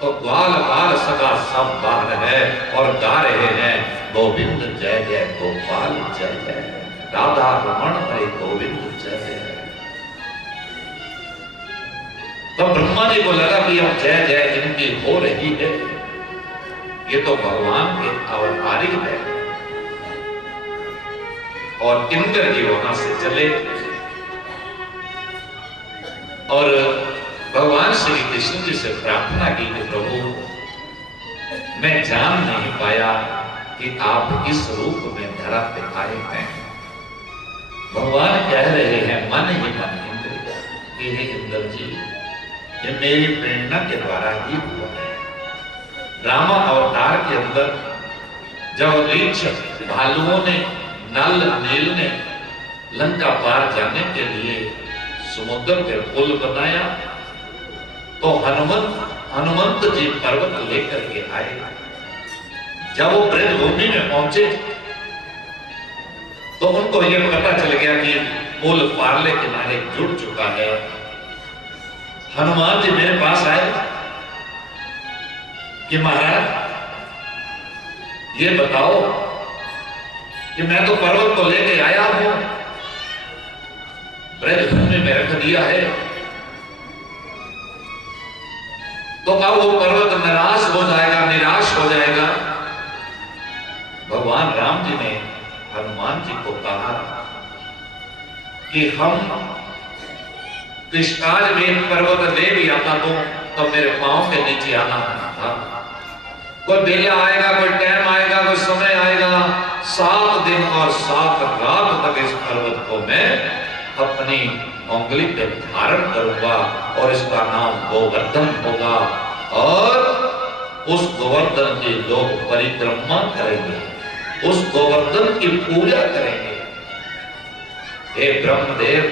तो ग्वाल बाल सगा सब बाहर है और गा रहे हैं गोविंद जय जय गोपाल जय जय, राधा रमण हरे गोविंद जय जय। तो ब्रह्मा जी को लगा कि अब जय जय इनकी हो रही है, ये तो भगवान के अवतारी है। और इंद्र जी वहां से चले और भगवान श्री कृष्ण जी से प्रार्थना की कि प्रभु मैं जान नहीं पाया कि आप इस रूप में धरा पे आए हैं। भगवान कह रहे हैं मन ही मन इंद्र, हे इंद्र जी ये मेरी प्रेरणा के द्वारा ही हुआ है। रामा अवतार के अंदर जब रीछ भालुओं ने नल नील ने लंका पार जाने के लिए समुद्र पे पुल बनाया तो हनुमंत जी पर्वत लेकर के आए। जब वो ब्रज भूमि में पहुंचे तो उनको यह पता चल गया कि पुल पारले किनारे जुड़ चुका है। हनुमान जी मेरे पास आए कि महाराज ये बताओ कि मैं तो पर्वत को लेके आया हूं, ब्रज भूमि में रख दिया है, तो अब वो पर्वत निराश हो जाएगा, निराश हो जाएगा। भगवान राम जी ने हनुमान जी को कहा कि हम कृष्णाज में पर्वत ले भी आता तो मेरे पांव के नीचे आना था। कोई बेला आएगा, कोई टाइम आएगा, कोई समय आएगा, 7 दिन और 7 रात तक इस पर्वत को मैं अपनी उंगली पे धारण करूंगा और इसका नाम गोवर्धन होगा और उस गोवर्धन की लोग परिक्रमा करेंगे, उस गोवर्धन की पूजा करेंगे। हे ब्रह्मदेव,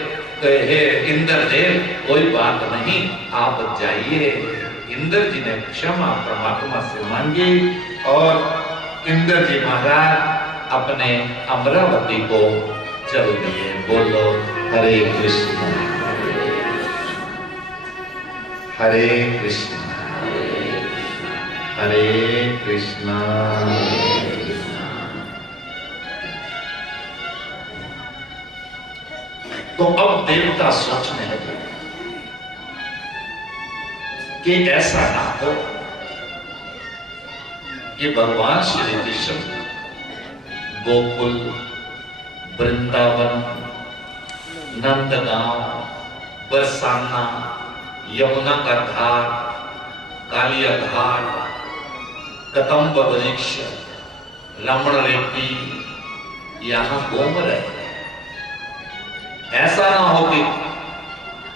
हे इंद्रदेव, कोई बात नहीं, आप जाइए इंद्र जी ने क्षमा परमात्मा से मांगी और इंद्र जी महाराज अपने अमरावती को चल दिए। बोलो हरे कृष्ण हरे कृष्ण हरे कृष्ण। तो अब देवता सोचने लगे कि ऐसा ना हो कि भगवान श्री कृष्ण गोकुल, वृंदावन, नंदगांव, बरसाना, यमुना का घाट, कालिया घाट, कदम्ब वृक्ष, रमण रेती यहां घूम रहे। ऐसा ना हो कि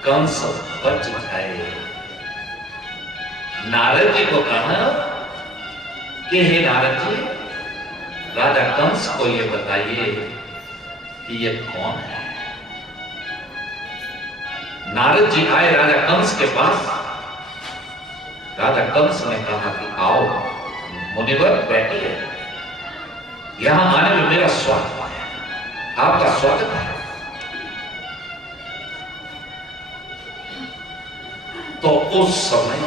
कंस बच जाए। नारद जी को कहा कि हे नारद जी, राजा कंस को ये बताइए कि ये कौन है। नारद जी आए राजा कंस के पास। राजा कंस ने कहा कि आओ मुनिवर बैठिए, यहां आने में मेरा स्वागत है, आपका स्वागत है। तो उस समय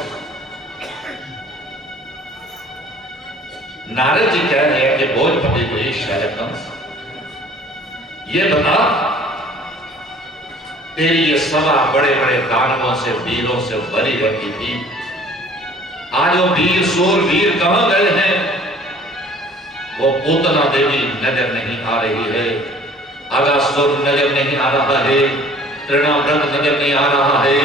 नारद जी कह रहे हैं कि भोजपति वेश राजा कंस, ये बता तेरी ये सभा बड़े बड़े दानवों से, वीरों से भरी रहती थी, आज वो वीर सूर वीर कहां गए हैं? वो पूतना देवी नजर नहीं आ रही है, अगासुर नजर नहीं आ रहा है, तृणाव्रत नजर नहीं आ रहा है,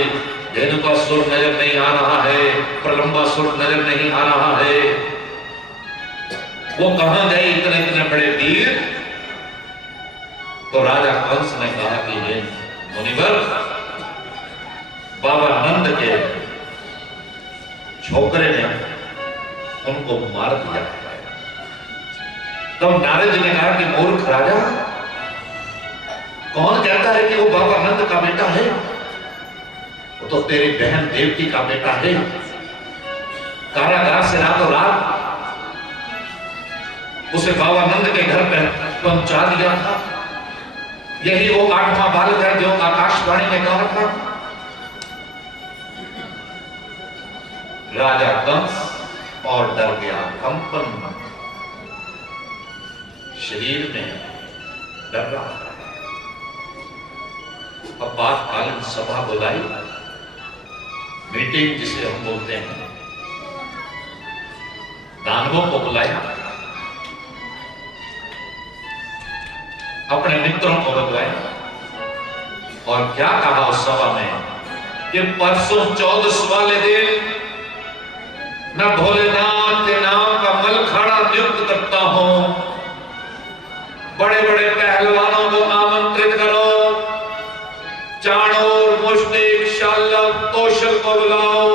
धेनुकासुर नजर नहीं आ रहा है, प्रलंबासुर नजर नहीं आ रहा है। वो कहां गए इतने इतने बड़े वीर? तो राजा कंस ने कहा कि ये मुनिवर, बाबा नंद के छोकरे ने उनको मार दिया है। तब नारद जी ने कहा कि मूर्ख राजा, कौन कहता है कि वो बाबा नंद का बेटा है? वो तो तेरी बहन देवकी का बेटा है। कारागार से रातों रात उसे बाबा नंद के घर पर पहुंचा दिया था। यही वो 8वां बालक है जो आकाशवाणी ने कहा था। राजा कंस और डर गया, कंपन शरीर में डर रहा है। अब बातकालीन सभा बुलाई, मीटिंग जिसे हम बोलते हैं, दानवों को बुलाया, अपने मित्रों को बुलाया और क्या कहा उस सभा में कि परसों 14 वाले दिन मैं भोलेनाथ के नाम का मलखाड़ा नियुक्त करता हूं। बड़े बड़े पहलवानों को आमंत्रित करो, चाणूर, मुश्तिक, शाल्व, कौशल को बुलाओ,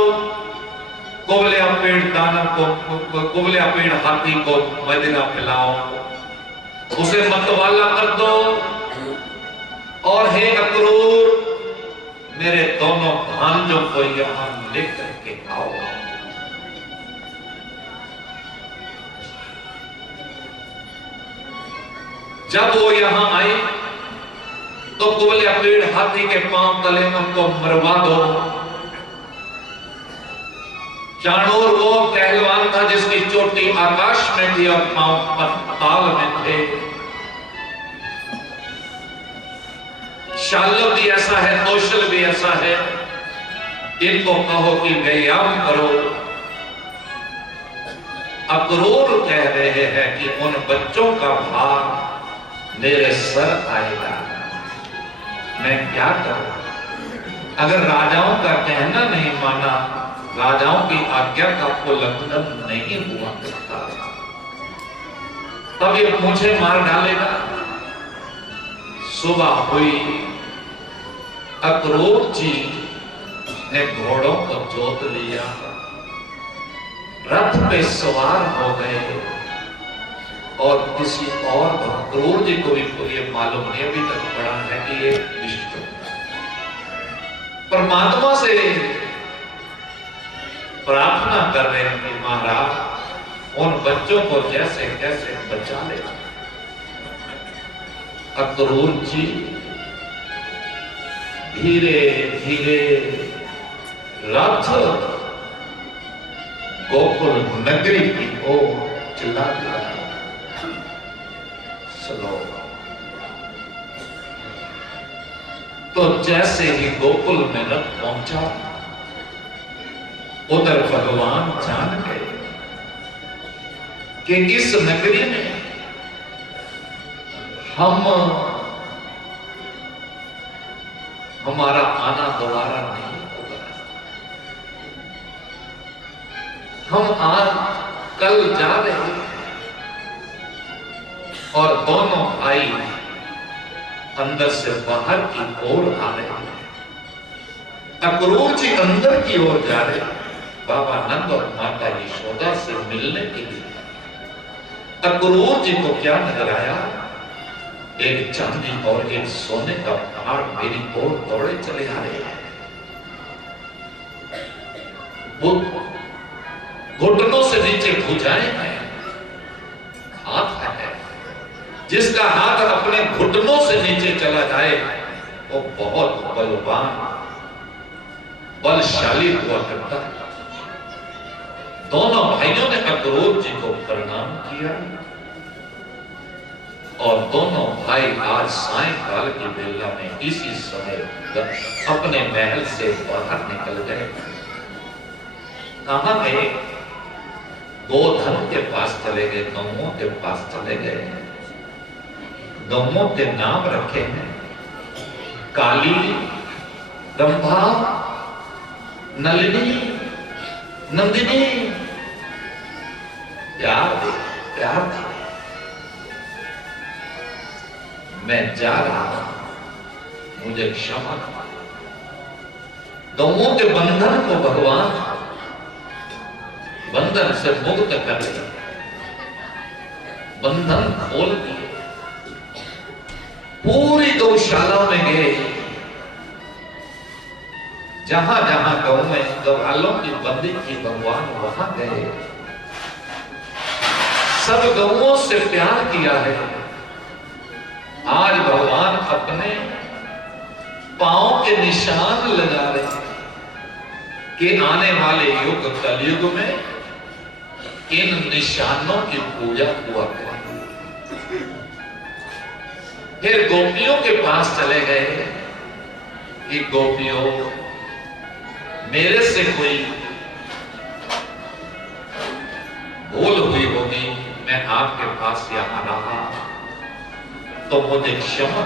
कुबलिया पेड़ दानव को, कुबलिया पेड़ हाथी को मदिरा पिलाओ, उसे मतवाला कर दो, और हे अक्रूर, मेरे दोनों भांजों को यहां लेकर के आओ। जब वो यहां आए तो कुबलिया पेड़ हाथी के पांव तले उनको मरवा दो। चाणूर वो पहलवान था जिसकी चोटी आकाश में थी और पांव पाताल में थे। शाल्व भी ऐसा है, कौशल भी ऐसा है। इनको कहो कि व्यायाम करो। अक्रूर कह रहे हैं कि उन बच्चों का भार मेरे सर आएगा, मैं क्या करूं? अगर राजाओं का कहना नहीं माना, राजाओं की आज्ञा का उल्लंघन नहीं हुआ करता, तब ये मुझे मार डालेगा। सुबह हुई, अक्रूर जी ने घोड़ों को जोत लिया, रथ पे सवार हो गए, और किसी और अक्रूर जी को भी ये मालूम नहीं अभी तक पड़ा है कि ये विष्णु परमात्मा से प्रार्थना कर रहे हैं कि महाराज उन बच्चों को जैसे कैसे बचा ले। अक्रूर जी धीरे धीरे रथ गोकुल नगरी की ओर चला गया। चलो तो जैसे ही गोकुल में रथ पहुंचा, उधर भगवान जान गए कि इस नगरी में हमारा आना दोबारा नहीं होगा। हम आज कल जा रहे हैं और दोनों भाई अंदर से बाहर की ओर आ रहे हैं। अक्रूर जी अंदर की ओर जा रहे हैं बाबा नंद और माता यशोदा से मिलने के लिए। अक्रूर जी को क्या नजर आया? एक चांदी और एक सोने का पहाड़ मेरी ओर दौड़े चले आ रहे हैं। वो घुटनों से नीचे भुजाएं हैं, हाथ है। जिसका हाथ अपने घुटनों से नीचे चला जाए वो बहुत बलवान बलशाली हुआ करता है। दोनों भाइयों ने अक्रूर जी को प्रणाम किया और दोनों भाई आज सायंकाल की बेला में इसी समय अपने महल से बाहर निकल गए। कहां गए? गोधन के पास चले गए, गौओं के पास चले गए। गौओं के नाम रखे हैं काली, रंभा, नलिनी, नंदिनी। प्यार दे, प्यार दे। मैं जा रहा हूं, मुझे क्षमा कर। गौओं के बंधन को भगवान बंधन से मुक्त कर दिया, बंधन खोल दिए। पूरी गौशाला में गए, जहां जहां गौ में गौवालों की बंदी की भगवान वहां गए। सब गौओं से प्यार किया है। आज भगवान अपने पांव के निशान लगा रहे हैं कि आने वाले युग कलयुग में इन निशानों की पूजा हुआ करेगी। फिर गोपियों के पास चले गए कि गोपियों, मेरे से कोई भूल हुई होगी, मैं आपके पास यहां रहा तो मुझे क्षमा।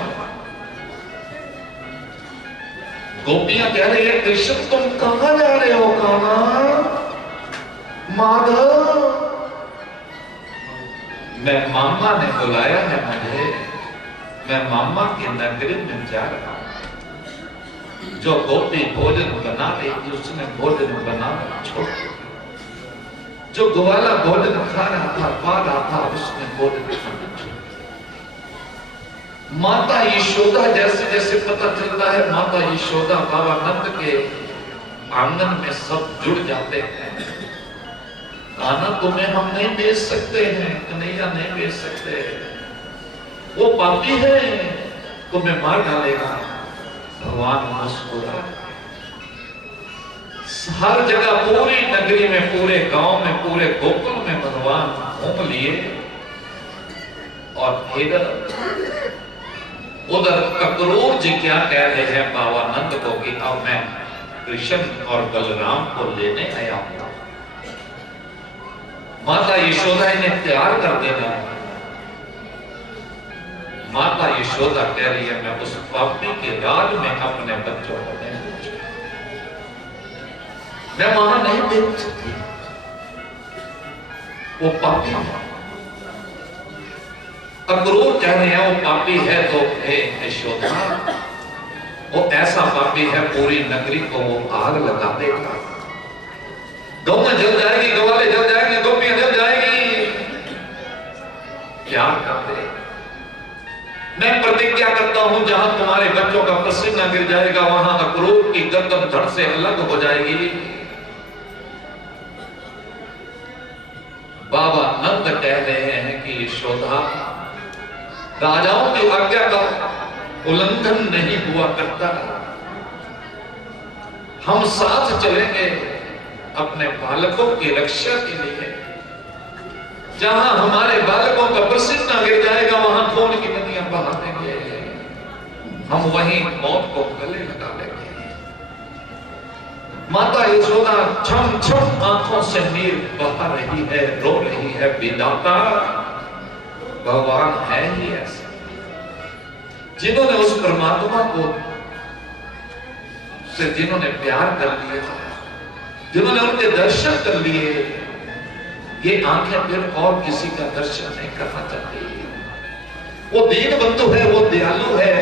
गोपियां कह रही है, कृष्ण तुम कहां जा रहे हो? कान्हा, माधव, मैं मामा ने बुलाया है मुझे, मैं मामा की नगरी में जा रहा हूं। जो गोपी भोजन बना रही थी उसने भोजन बना छोड़ दिया। जो ग्वाला भोजन खा रहा था, पा रहा था, उसने भोजन खाना छोड़ दिया। माता यशोदा, जैसे जैसे पता चलता है माता यशोदा बाबा नंद के आंगन में सब जुड़ जाते हैं। कान्हा तुम्हें हम नहीं बेच सकते हैं, कन्हैया नहीं बेच सकते, वो पापी है, तुम्हें मार डालेगा। भगवान मुस्कुरा। हर जगह, पूरी नगरी में, पूरे गांव में, पूरे गोकुल में भगवान घूम लिए और फिर उधर अक्रूर जी क्या कह रहे हैं बाबा नंद को कि अब मैं कृष्ण और बलराम को लेने आया हूं। माता यशोदा इन्हें तैयार कर देना। माता यशोदा कह रही है, मैं उस पापी के राज में अपने बच्चों को नहीं भेज सकती, मैं वहां नहीं भेज सकती, वो पापी है। अक्रूर कह रहे हैं वो पापी है तो हे यशोदा, वो ऐसा पापी है पूरी नगरी को वो आग लगा देगा। गौएं जल जाएगी, ग्वाले जल जाएंगे, गोपियां जल जाएगी। क्या करते? मैं प्रतिज्ञा करता हूं जहां तुम्हारे बच्चों का पसीना गिर जाएगा वहां अक्रूर की गर्दन धड़ से अलग हो जाएगी। बाबा नंद कह रहे हैं कि यशोदा, राजाओं की आज्ञा का उल्लंघन नहीं हुआ करता, हम साथ चलेंगे अपने बालकों की रक्षा के लिए। जहां हमारे बालकों का पसीना गिर जाएगा वहां खून की नदियां बहा देंगे, हम वहीं मौत को गले लगा लेंगे। माता यशोदा छम छम आंखों से नीर बहा रही है, रो रही है, विधाता भगवान है ही ऐसे जिन्होंने उस परमात्मा को से जिन्होंने प्यार कर लिया, जिन्होंने उनके दर्शन कर लिए, ये आंखें फिर और किसी का दर्शन नहीं करना चाहती। वो दीन बंधु है, वो दयालु है,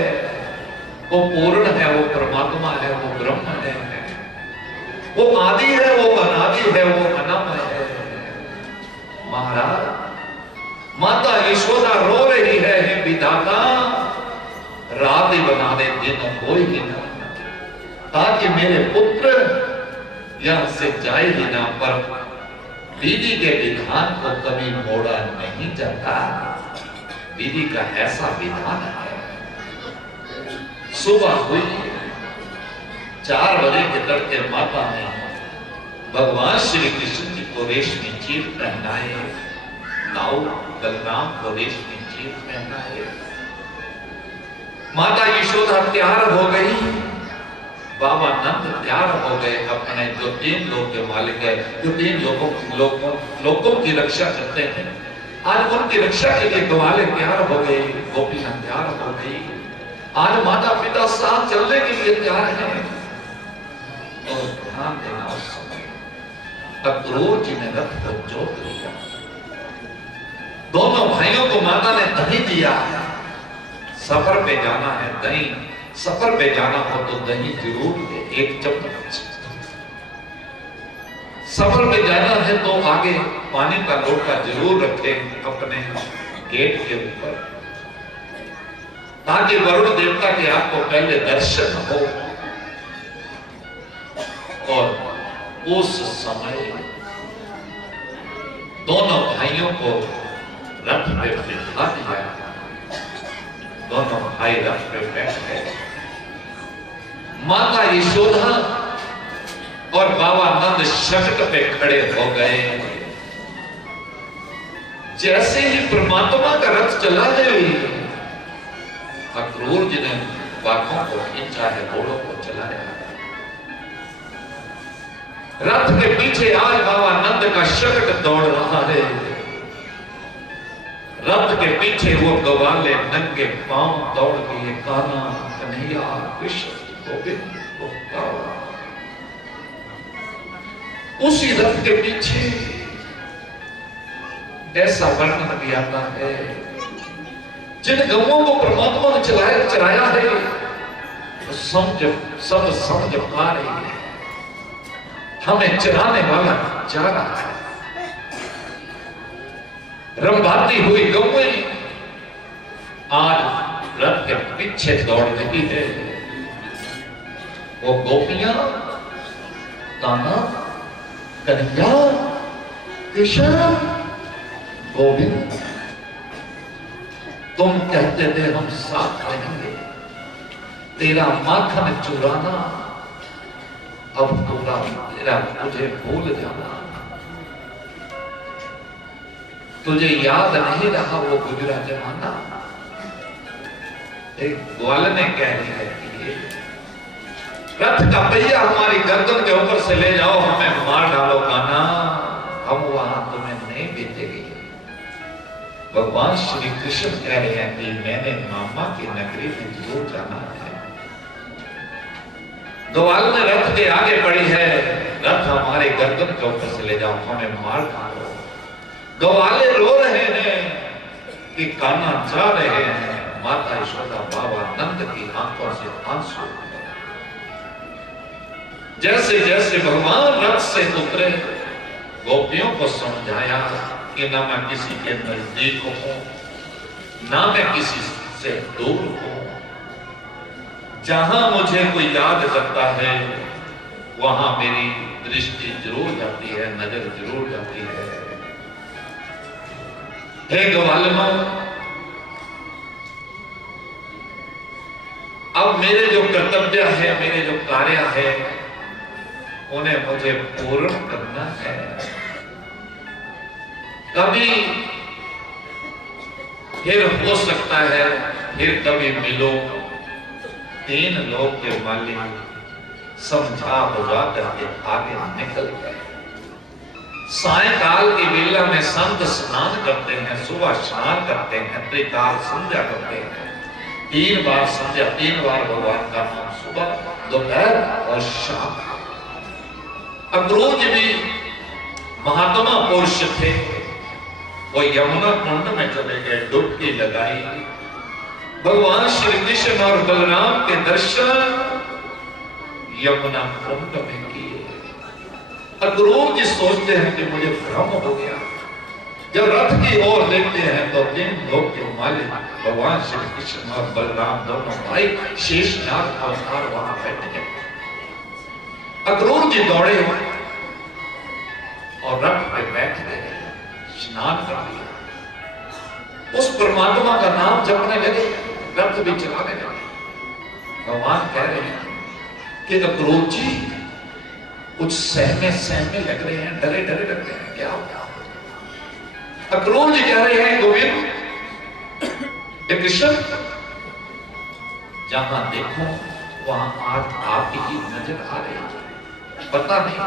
वो पूर्ण है, वो परमात्मा है, वो ब्रह्म है, वो आदि है, वो अनादि है, वो अनामय है। महाराज माता यशोदा रो रही है, हे विधाता रात ही बना दे, दिन कोई ही ना, ताकि मेरे पुत्र यहां से जाए ही ना। पर दीदी के विधान को कभी मोड़ा नहीं जाता, दीदी का ऐसा विधान है। सुबह हुई 4 बजे के तड़के माता ने भगवान श्री कृष्ण जी को रेशमी चीर पहनाए, नाऊ बलराम को रेशमी चीर पहनाए। माता यशोदा तैयार हो गई, बाबा नंद तैयार हो गए, अपने जो 3 लोक के मालिक है, जो 3 लोगों की रक्षा करते हैं, आज उनकी रक्षा के लिए ग्वाले तैयार हो गए, गोपियां तैयार हो गई। आज माता पिता साथ चलने के लिए तैयार हैं। और ध्यान देना, उस समय अक्रूर जी ने रथ को जोत लिया। दोनों भाइयों को माता ने दही दिया है, सफर पे जाना है, दही सफर पे जाना हो तो दही जरूर दे, 1 चम्मच। सफर पे जाना है तो आगे पानी का लोटा जरूर रखें अपने गेट के ऊपर, ताकि वरुण देवता के आपको पहले दर्शन हो। और उस समय दोनों भाइयों को रथ पे बिठा दिया, दोनों भाई रथ पे बैठ गए। माता यशोदा और बाबा नंद शटक पे खड़े हो गए। जैसे ही परमात्मा का रथ चला है, अक्रूर जी ने बाघों को खींचा है, घोड़ों को चलाया। रथ के पीछे आज बाबा नंद का शकट दौड़ रहा है। रथ के पीछे वो ग्वाले नंगे पांव दौड़ दिए, कान्हा कन्हैया कृष्ण गोविंद गोपाल। उसी रथ के पीछे ऐसा वर्णन भी आता है, जिन गवों को परमात्मा ने चराया है, सब समझ पा रही है, हमें चराने वाला जा रहा है। रंभाती हुई गौएं आज रथ के पीछे दौड़ रही है। वो गोपियां कान्हा कन्हैया कृष्ण गोविंद, तुम कहते थे हम साथ रहेंगे, तेरा माखन चुराना, अब तेरा मुझे भूल जाना, तुझे याद नहीं रहा वो गुजरा जमाना। एक ग्वाल ने कह दिया कि रथ का पहिया हमारी गर्दन के ऊपर से ले जाओ, हमें मार डालो कान्हा, हम वहां तुम्हें नहीं भेजेंगे। भगवान श्री कृष्ण कह रहे हैं कि मैंने मामा की नगरी में जरूर जाना है। ग्वाल ने रथ के आगे पड़ी है, रथ हमारे गर्दन के ऊपर से ले जाओ, हमें मार डालो। ग्वाले रो रहे हैं कि कान्हा जा रहे हैं। माता यशोदा बाबा नंद की आंखों से आंसू। जैसे जैसे भगवान रथ से उतरे, गोपियों को समझाया कि ना मैं किसी के नजदीक हूं, ना मैं किसी से दूर हूं। जहां मुझे कोई याद करता है, वहां मेरी दृष्टि जरूर जाती है, नजर जरूर जाती है। हे ग्वालिनों, अब मेरे जो कर्तव्य है, मेरे जो कार्य है, उन्हें मुझे पूर्ण करना है। कभी फिर हो सकता है, फिर कभी मिलो। तीन लोग के मालिक समझा बुझा करके आगे निकल गए। सायकाल की वेला में संत स्नान करते हैं, सुबह स्नान करते हैं, त्रिकाल संध्या करते हैं। 3 बार संध्या, 3 बार भगवान का नाम, सुबह, दोपहर और शाम। अक्रूर भी महात्मा पुरुष थे। वो यमुना कुंड में चले गए, डुबकी लगाई। भगवान श्री कृष्ण और बलराम के दर्शन यमुना कुंड में किए। अक्रूर जी सोचते हैं कि मुझे भ्रम हो गया। जब रथ की ओर देखते हैं तो 3 लोग के मालिक भगवान श्री कृष्ण और बलराम दोनों भाई शेषनाग अवतार वहां बैठे हैं। अक्रूर जी दौड़े और रथ पे बैठ गए, स्नान कर लिया, उस परमात्मा का नाम जपने लगे, रथ भी चलाने लगे। भगवान कह रहे हैं कि अक्रूर जी कुछ सहमे लग रहे हैं, डरे डरे लग रहे हैं, क्या होगा? अक्रूर जी कह रहे हैं, गोविंद कृष्ण, जहां देखो वहां आज आप ही नजर आ रहे हैं। पता नहीं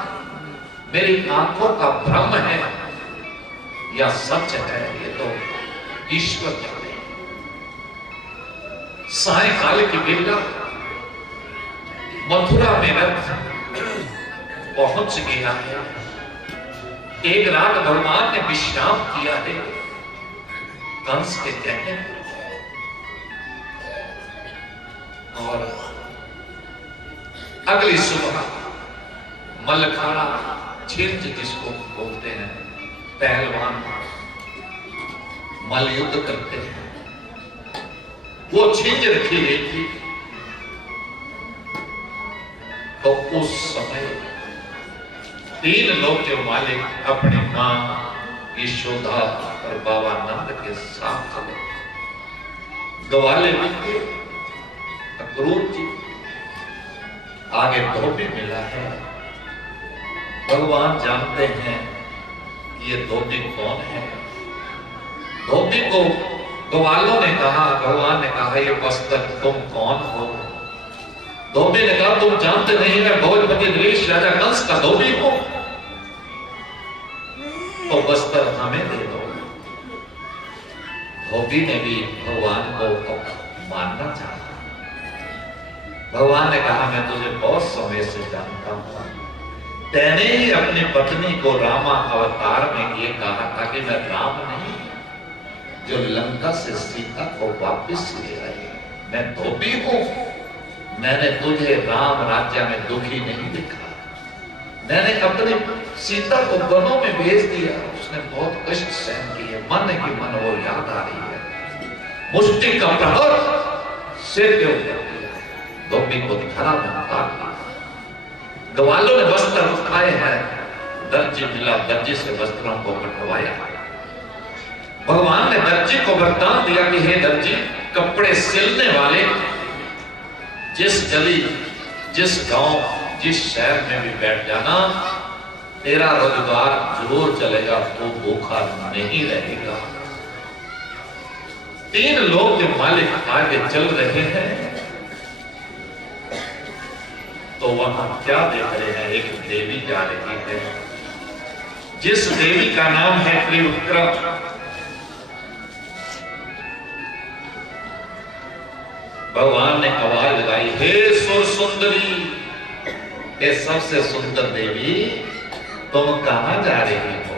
मेरी आंखों का भ्रम है या सच है, ये तो ईश्वर जाने। सायकाल की बेला मथुरा में रथ पहुंच गया है। एक रात भगवान ने विश्राम किया है कंस के कहने और अगली सुबह मलखाड़ा, छिंज जिसको बोलते हैं, पहलवान मल युद्ध करते हैं, वो छिंज रखी गई थी। तो उस समय 3 लोग के मालिक अपनी मां यशोदा और बाबा नंद के साथ ग्वाले में थे। अक्रूर जी आगे धोबी मिला है। भगवान जानते हैं कि ये धोबी कौन है। धोबी को ग्वालों ने कहा, भगवान ने कहा, ये वस्त्र तुम कौन हो? धोबी ने कहा, तुम जानते नहीं मैं भोजपति नरेश राजा कंस का धोबी हूं, तो वस्त्र हमें दे दो। धोबी ने भी भगवान को मानना चाहा। भगवान ने कहा, मैं तुझे बहुत समय से जानता हूं, तेने ही अपनी पत्नी को रामा अवतार में ये कहा था कि मैं राम नहीं जो लंका से सीता को वापस ले आए। मैं धोबी हूं, मैंने तुझे राम राज्य में दुखी नहीं देखा। मैंने अपनी सीता को वनों में भेज दिया, उसने बहुत कष्ट सहन किए, मन की मन वो याद आ रही है। मुष्टि का प्रहार सिर के ऊपर किया, धोबी को धरा में उतार दिया। ग्वालों ने वस्त्र उठाए हैं, दर्जी मिला, दर्जी से वस्त्रों को कटवाया। भगवान ने दर्जी को वरदान दिया कि हे दर्जी, कपड़े सिलने वाले जिस गली, जिस गांव, जिस शहर में भी बैठ जाना, तेरा रोजगार जरूर चलेगा, तो भूखा नहीं रहेगा। 3 लोग के मालिक आगे चल रहे हैं तो वहां क्या देख रहे हैं? एक देवी जा रही है, जिस देवी का नाम है त्रिविक्रम। भगवान ने आवाज लगाई, हे सुर सुंदरी, ये सबसे सुंदर देवी, तुम कहां जा रही हो?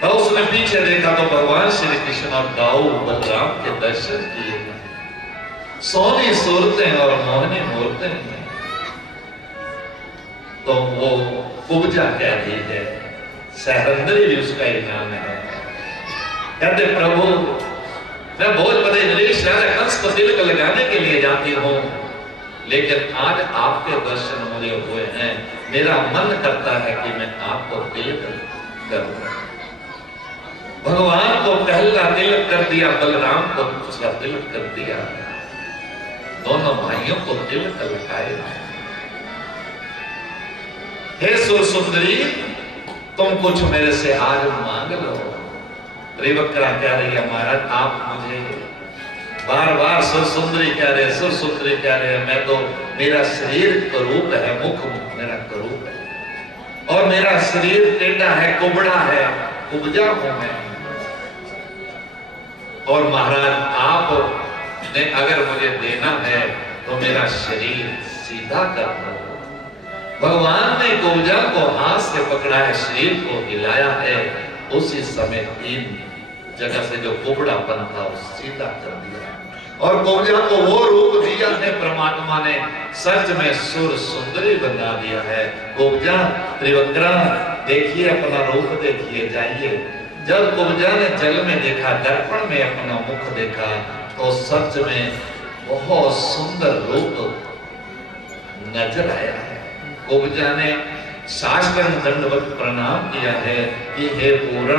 तो उसने पीछे देखा तो भगवान श्री कृष्ण और दाऊ बलराम के दर्शन किए। सोनी सूरतें और मोहनी मूर्तें हैं। तो वो कुब्जा कह रही है, सहरंदरी भी उसका ही नाम है। कहते प्रभु, मैं भोजपति नरेश राजा कंस को तिलक लगाने के लिए जाती हूँ, लेकिन आज आपके दर्शन मुझे हुए हैं, मेरा मन करता है कि मैं आपको तिलक करूं। भगवान को पहला तिलक कर दिया, बलराम को दूसरा तिलक कर दिया, दोनों भाइयों को तिलक लगाए। हे सुर सुंदरी, तुम कुछ मेरे से आज मांग लो। त्रिवक्रा कह रही है, महाराज आप मुझे बार बार सुर सुंदरी कह रहे, सुर सुंदरी कह रहे, मैं तो, मेरा शरीर करूप है, मुख मेरा करूप है, और मेरा शरीर टेढ़ा है, कुबड़ा है, उपजा हूं मैं। और महाराज आप ने अगर मुझे देना है तो मेरा शरीर सीधा कर दो। भगवान ने कुब्जा को हाथ से पकड़ा है, शरीर को हिलाया है, उसी समय 3 जगह से जो कुबड़ापन था वो सीधा कर दिया, और कुब्जा को वो रूप दिया है परमात्मा ने, सच में सुर सुंदरी बना दिया है। कुब्जा, त्रिवक्रा देखिए, अपना रूप देखिए, जाइए। जब कुब्जा ने जल में देखा, दर्पण में अपना मुख देखा, तो सच में बहुत सुंदर रूप नजर आया है। कुब्जा ने साष्टांग दंडवत प्रणाम किया है कि हे पूर्ण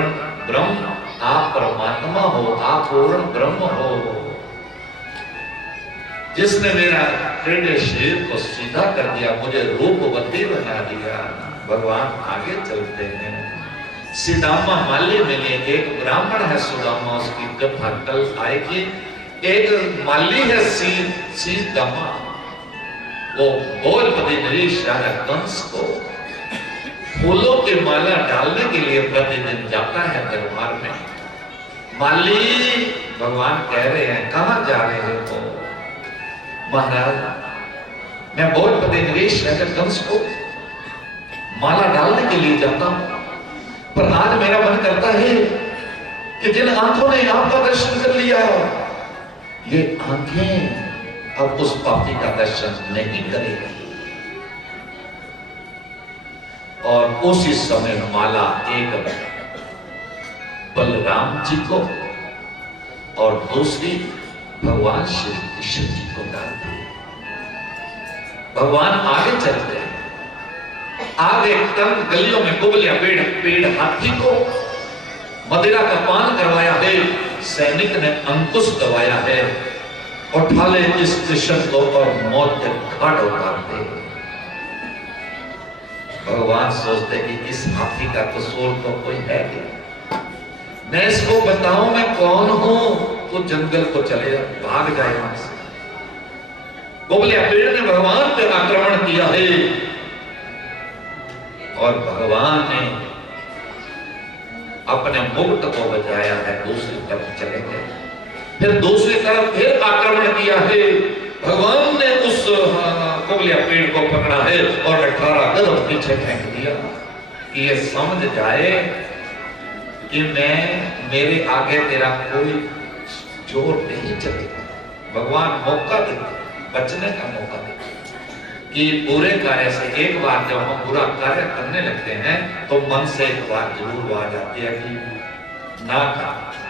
ब्रह्म, आप परमात्मा हो, आप पूर्ण ब्रह्म हो, जिसने मेरा टेढ़े शरीर को सीधा कर दिया, मुझे रूपवती बना दिया। भगवान आगे चलते हैं। सुदामा माली मिले, एक ब्राह्मण है सुदामा, उसकी कथा कल आएगी। एक माली है सीदामा, वो भोजपति नरेश राजा कंस को फूलों की माला डालने के लिए प्रतिदिन जाता है दरबार में। माली, भगवान कह रहे हैं कहां जा रहे हो तो? महाराज, मैं भोजपति नरेश राजा कंस को माला डालने के लिए जाता हूं, पर आज मेरा मन करता है कि जिन आंखों ने आपका दर्शन कर लिया, ये आंखें अब उस पापी का दर्शन नहीं करेगी। और उसी समय माला एक बलराम जी को और दूसरी भगवान श्री कृष्ण जी को डाल दी। भगवान आगे चलते हैं, आगे तंग गलियों में कुबलिया पेड़ हाथी को मदिरा का पान करवाया है, सैनिक ने अंकुश दबाया है, उठा ले इस कृष्ण को और मौत के घाट उतारते। भगवान सोचते कि इस हाथी का कसूर तो कोई है क्या, मैं इसको बताऊं मैं कौन हूं, तो जंगल को चले भाग जाए वहां से। कुबलिया पेड़ ने भगवान पे आक्रमण किया है और भगवान ने अपने मुकुट को बचाया है, दूसरी तरफ चले गए। फिर दूसरी तरफ फिर आक्रमण किया है, भगवान ने उस कुबलिया पेड़ को पकड़ा है और 18 कदम पीछे फेंक दिया कि ये समझ जाए कि मेरे आगे तेरा कोई जोर नहीं चलेगा। भगवान मौका देते, बचने का मौका देते कि बुरे कार्य से एक बार जब हम बुरा कार्य करने लगते हैं तो मन से एक बार जरूर आ जाती है कि ना कर।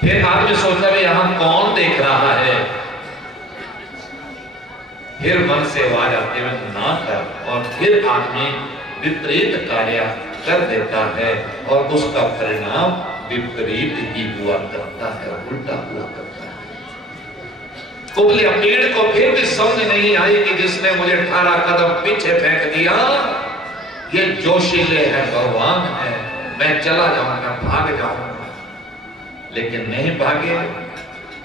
फिर आदमी सोचता है यहां कौन देख रहा है, फिर मन से आवाज आती है ना कर, और फिर आदमी विपरीत कार्य कर देता है और उसका परिणाम विपरीत ही हुआ करता है, उल्टा हुआ करता है। कुबलिया पेड़ को फिर भी समझ नहीं आई कि जिसने मुझे 18 कदम पीछे फेंक दिया ये जोशीले है, भगवान है, मैं चला जाऊंगा, भाग जाऊंगा, लेकिन नहीं भागे।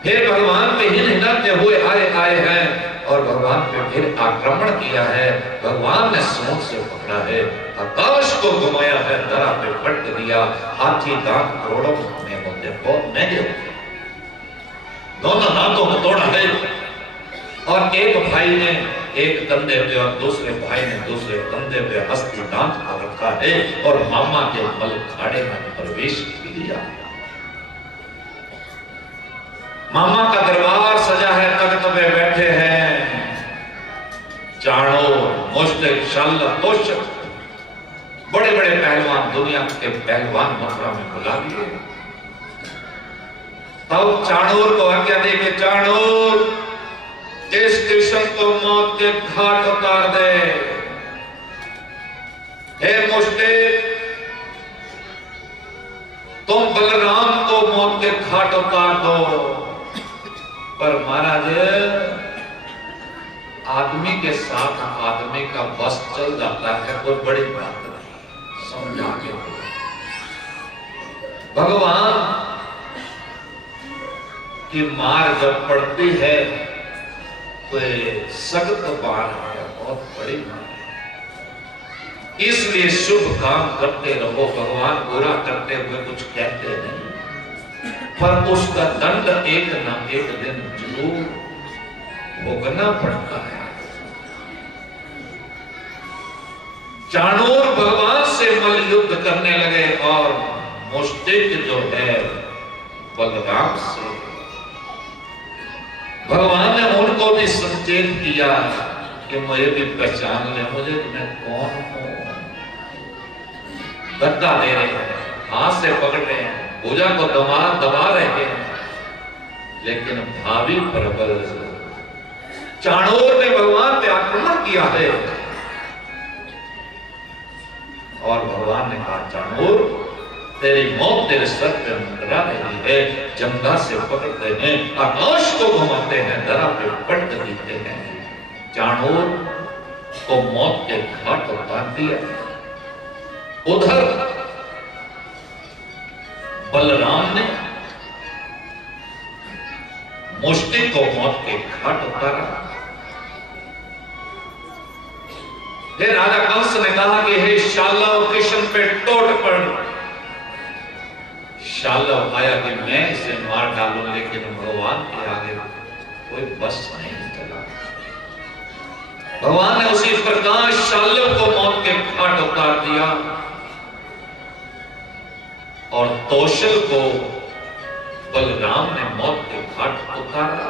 फिर भगवान पे हिलते हुए आए हैं और भगवान पे फिर आक्रमण किया है। भगवान ने सूंड से पकड़ा है, आकाश को घुमाया है, धरा पे पटक दिया। हाथी दांत करोड़ों में होते, बहुत महंगे होते, दोनों दांतों को तोड़ा है और एक भाई ने एक कंधे पे और दूसरे भाई ने दूसरे कंधे पे हस्ती दांत को रखा है और मामा के मल खाड़े में प्रवेश किया। मामा का दरबार सजा है, तख्त पे बैठे हैं चाणोर, मुश्तिक, शल्य, तोषक, बड़े बड़े पहलवान, दुनिया के पहलवान मथुरा में बुला लिए। तब चाणूर को आज्ञा दे के चाणूर इस कृष्ण को मौत के घाट उतार दे। हे मुश्तिक, तुम घाट उतार दो। पर महाराज आदमी के साथ आदमी का बस चल जाता है, कोई बड़ी बात नहीं, समझा के। भगवान की मार जब पड़ती है तो सख्त बार है, बहुत बड़ी बात है। इसलिए शुभ काम करते रहो, भगवान बुरा करते हुए कुछ कहते नहीं, पर उसका दंड एक न एक दिन जरूर भोगना पड़ता है। चाणूर भगवान से मल युद्ध करने लगे और मुष्टिक जो है बलराम से। भगवान ने उनको भी संकेत किया कि मुझे भी पहचान ले, मुझे मैं कौन हूं। धक्का दे रहे हैं, हाथ से पकड़ रहे हैं, भुजा को दबा रहे हैं, लेकिन भावी प्रबल चाणूर ने भगवान पे आक्रमण किया है। और भगवान ने कहा, चाणूर तेरी मौत तेरे सर पे मंडरा रही है। जंगा से पकड़ते हैं, आकाश को घुमाते हैं, धरा पे पटक देते हैं। चाणूर को मौत के घाट उतार दिया। उधर बलराम ने मुष्टिक को मौत के घाट उतारा। फिर राजा कंस ने कहा कि हे शालव, कृष्ण पे टोट पड़। शालव आया कि मैं इसे मार डालूं, लेकिन भगवान के आगे कोई बस नहीं चला। भगवान ने उसी प्रकार शालव को मौत के घाट उतार दिया और तोशल को बलराम ने मौत के घाट उतारा।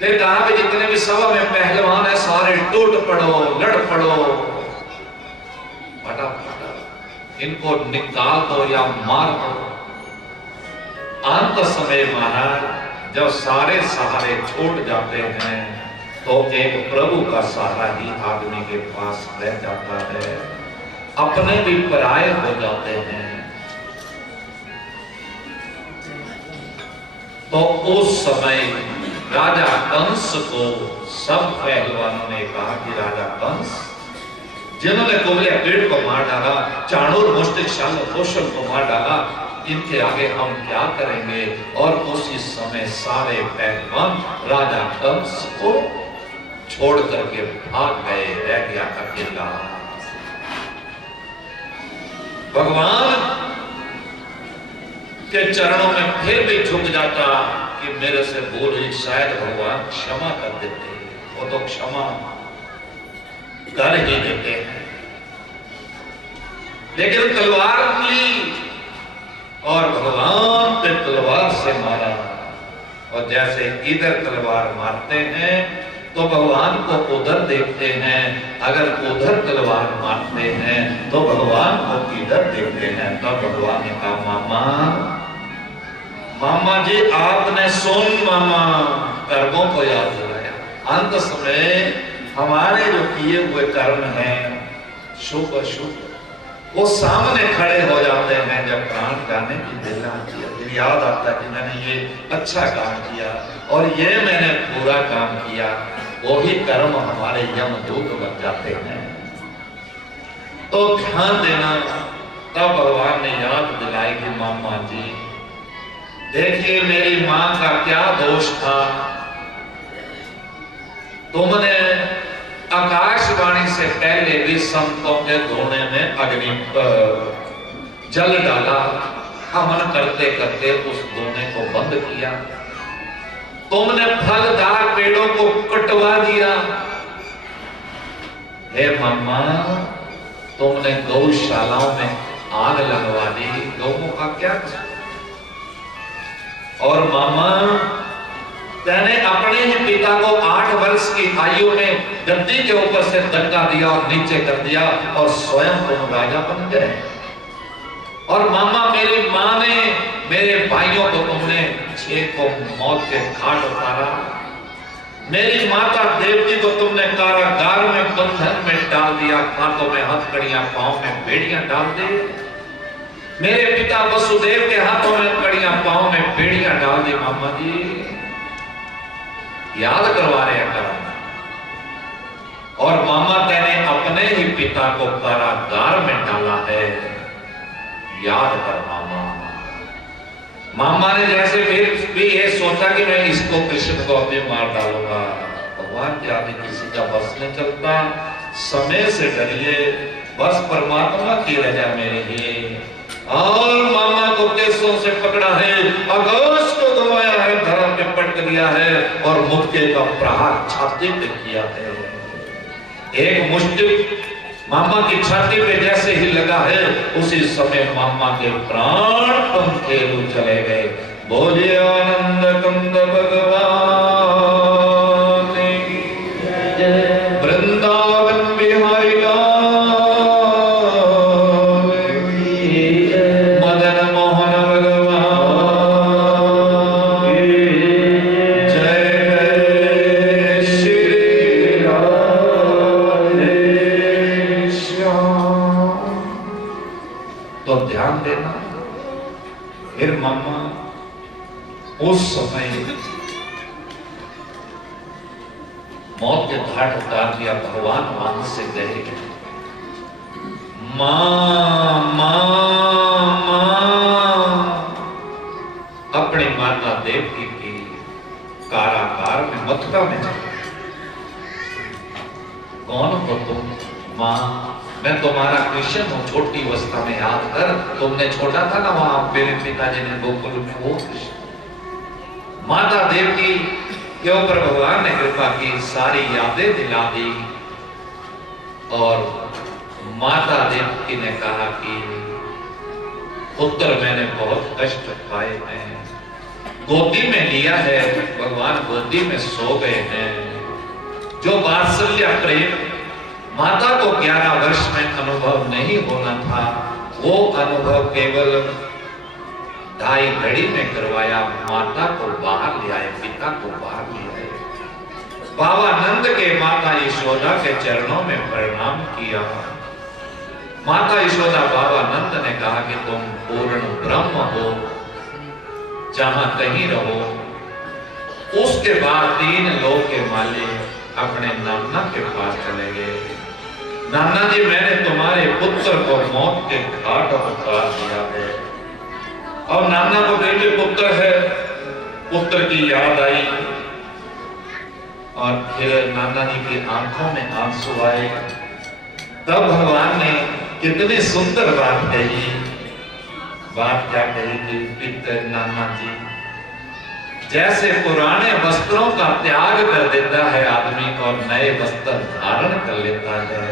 फिर कहा कि जितने भी सभा में पहलवान है सारे टूट पड़ो, लड़ पड़ो, फटाफट इनको निकाल दो या मार दो। अंत समय महाराज जब सारे सहारे छूट जाते हैं तो एक प्रभु का सहारा ही आदमी के पास रह जाता है, अपने भी पराये हो जाते हैं। तो उस समय राजा कंस को सब पहलवानों ने कहा कि राजा कंस, जिन्होंने कुबले पेड़ को मार डाला, चाणूर, मुष्टिक, शालव, तोशल को मार डाला, इनके आगे हम क्या करेंगे। और उसी समय सारे पहलवान राजा कंस को छोड़ करके भाग गए, रह गया अकेला। भगवान के चरणों में फिर भी झुक जाता कि मेरे से भूल हुई, शायद भगवान क्षमा कर देते। वो तो क्षमा कर ही देते हैं, लेकिन तलवार ली और भगवान पे तलवार से मारा। और जैसे इधर तलवार मारते हैं तो भगवान को उधर देखते हैं, अगर उधर तलवार मारते हैं तो भगवान को इधर देखते हैं। तब भगवान ने कहा, मामा जी आपने सुन, मामा कर्मों को याद दिलाया। अंत समय हमारे जो किए हुए कर्म हैं शुभ अशुभ, वो सामने खड़े हो जाते हैं। जब प्राण जाने की बेला आती है, फिर याद आता है कि मैंने ये अच्छा काम किया और ये मैंने बुरा काम किया। वही कर्म हमारे यमदूत बन जाते हैं। तो ध्यान देना। तब भगवान ने याद दिलाई कि मामा जी देखिए, मेरी मां का क्या दोष था। तुमने आकाशवाणी से पहले भी संतों के धोने में अग्नि जल डाला, हवन करते करते उस धोने को बंद किया। तुमने फलदार पेड़ों को कटवा दिया। हे मामा, तुमने गौशालाओं में आग लगवा दी, गौओं का क्या कसूर। और मामा, मैंने अपने ही पिता को 8 वर्ष की आयु में गद्दी के ऊपर से धक्का दिया और नीचे कर दिया और स्वयं तुम राजा बन गए। और मामा, मेरी माँ ने, मेरे भाइयों को तुमने 6 को मौत के घाट उतारा। मेरी माता देवकी को तुमने कारागार में बंधन में डाल दिया, हाथों में हथकड़ियां, पांव में बेड़ियां डाल दी। मेरे पिता वसुदेव के हाथों में कड़ियां, पांव में बेड़ियां डाल दी। मामा जी याद करवा रहे हैं कर्म। और मामा तेने अपने ही पिता को कारागार में डाला है, याद कर मामा। मामा ने जैसे फिर भी ये सोचा कि मैं इसको, कृष्ण को अभी मार डालूंगा। भगवान क्या भी किसी का बस नहीं चलता। समय से डरिए, बस परमात्मा की रजा मेरे लिए। और मामा को केसों से पकड़ा है, आकाश को दबाया है, धरा पे पटक दिया है और मुक्के का प्रहार छाती पे किया है। एक मुष्टि मामा की छाती पे जैसे ही लगा है, उसी समय मामा के प्राण पंखेरु चले गए। बोलिए आनंद कंद भगवान की जय। वृंदावन बिहारी लाल की जय। मदन मोहन भगवान की जय। जय श्री राधे श्याम। तो ध्यान देना, फिर मामा उस समय मौत के घाट उतार दिया। भगवान वहां से गए, मां मां मां, अपनी माता देवकी की कारागार में, मथुरा में चले। कौन हो तुम? मां, मैं तुम्हारा कृष्ण हूं, छोटी अवस्था में याद कर, तुमने छोड़ा था ना वहां मेरे पिताजी ने गोकुल में, वो कृष्ण। माता देवकी के ऊपर भगवान ने कृपा की, सारी यादें दिला दी। और माता देवकी ने कहा कि पुत्र मैंने बहुत कष्ट पाए हैं, गोदी में लिया है, भगवान गोदी में सो गए हैं। जो वात्सल्य प्रेम माता को 11 वर्ष में अनुभव नहीं होना था, वो अनुभव केवल 2.5 घड़ी में करवाया। माता को बाहर ले आए, पिता को बाहर ले आए। बाबा नंद के माता यशोदा के चरणों में प्रणाम किया। माता यशोदा बाबा नंद ने कहा कि तुम पूर्ण ब्रह्म हो, जहां कहीं रहो। उसके बाद 3 लोक के मालिक अपने नाना के पास चले गए। नाना जी, मैंने तुम्हारे पुत्र को मौत के घाट उतार दिया है। और नाना को बेटे पुत्र है, पुत्र की याद आई। और फिर नाना जी की आंखों में आंसू आए। तब भगवान ने कितनी सुंदर बात कही। बात क्या कही थी? पिता नाना जी, जैसे पुराने वस्त्रों का त्याग कर देता है आदमी और नए वस्त्र धारण कर लेता है,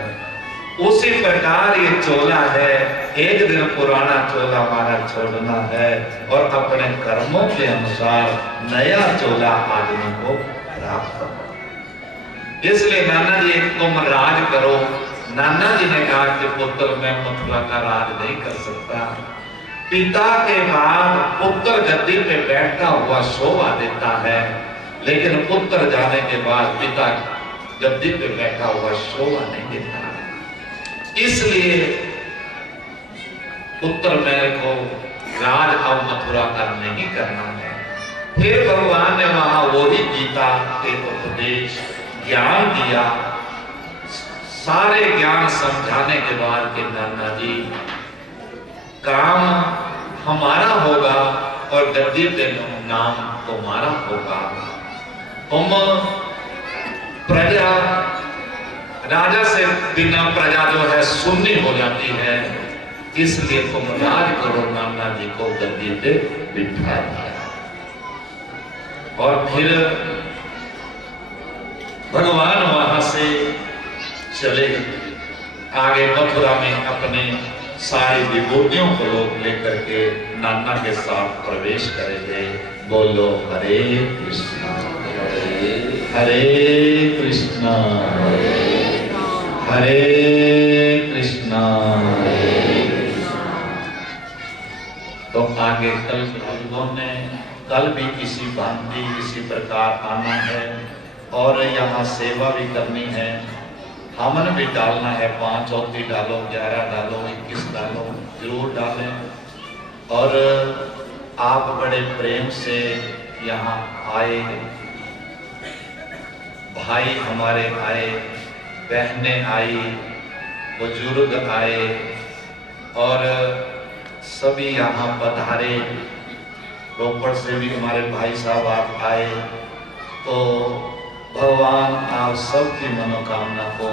उसी प्रकार ये चोला है। एक दिन पुराना चोला हमारा छोड़ना है और अपने कर्मों के अनुसार नया चोला आदमी को प्राप्त हो। इसलिए नाना जी, तुम राज करो। नाना जी ने कहा कि पुत्र, मैं मथुरा का राज नहीं कर सकता। पिता के बाद पुत्र गद्दी पे बैठता हुआ शोभा देता है, लेकिन पुत्र जाने के बाद पिता गद्दी पे बैठा हुआ शोभा नहीं देता है। इसलिए पुत्र मेरे को राज अब मथुरा का नहीं करना है। फिर भगवान ने वहां वही गीता के उपदेश, ज्ञान दिया। सारे ज्ञान समझाने के बाद कि नाना जी, काम हमारा होगा और गद्दी पे नाम तुम्हारा होगा। तुम प्रजा, राजा से बिना प्रजा जो है सुन्नी हो जाती है, इसलिए तुम राज करो। नाना जी को गद्दी पे बिठा दिया। और फिर भगवान वहां से चले आगे मथुरा में अपने सारी विभूतियों को लोग लेकर के नाना के साथ प्रवेश करेंगे। बोलो हरे कृष्णा हरे कृष्णा हरे कृष्णा। तो आगे कल ने कल भी किसी भांति किसी प्रकार आना है और यहाँ सेवा भी करनी है। हवन भी डालना है, 5 औती डालो, 11 डालो, 21 डालो, जरूर डालें। और आप बड़े प्रेम से यहाँ आए, भाई हमारे आए, बहनें आई, बुजुर्ग आए और सभी यहाँ पधारे। रोपड़ से भी हमारे भाई साहब आप आए। तो भगवान आप सबकी मनोकामना को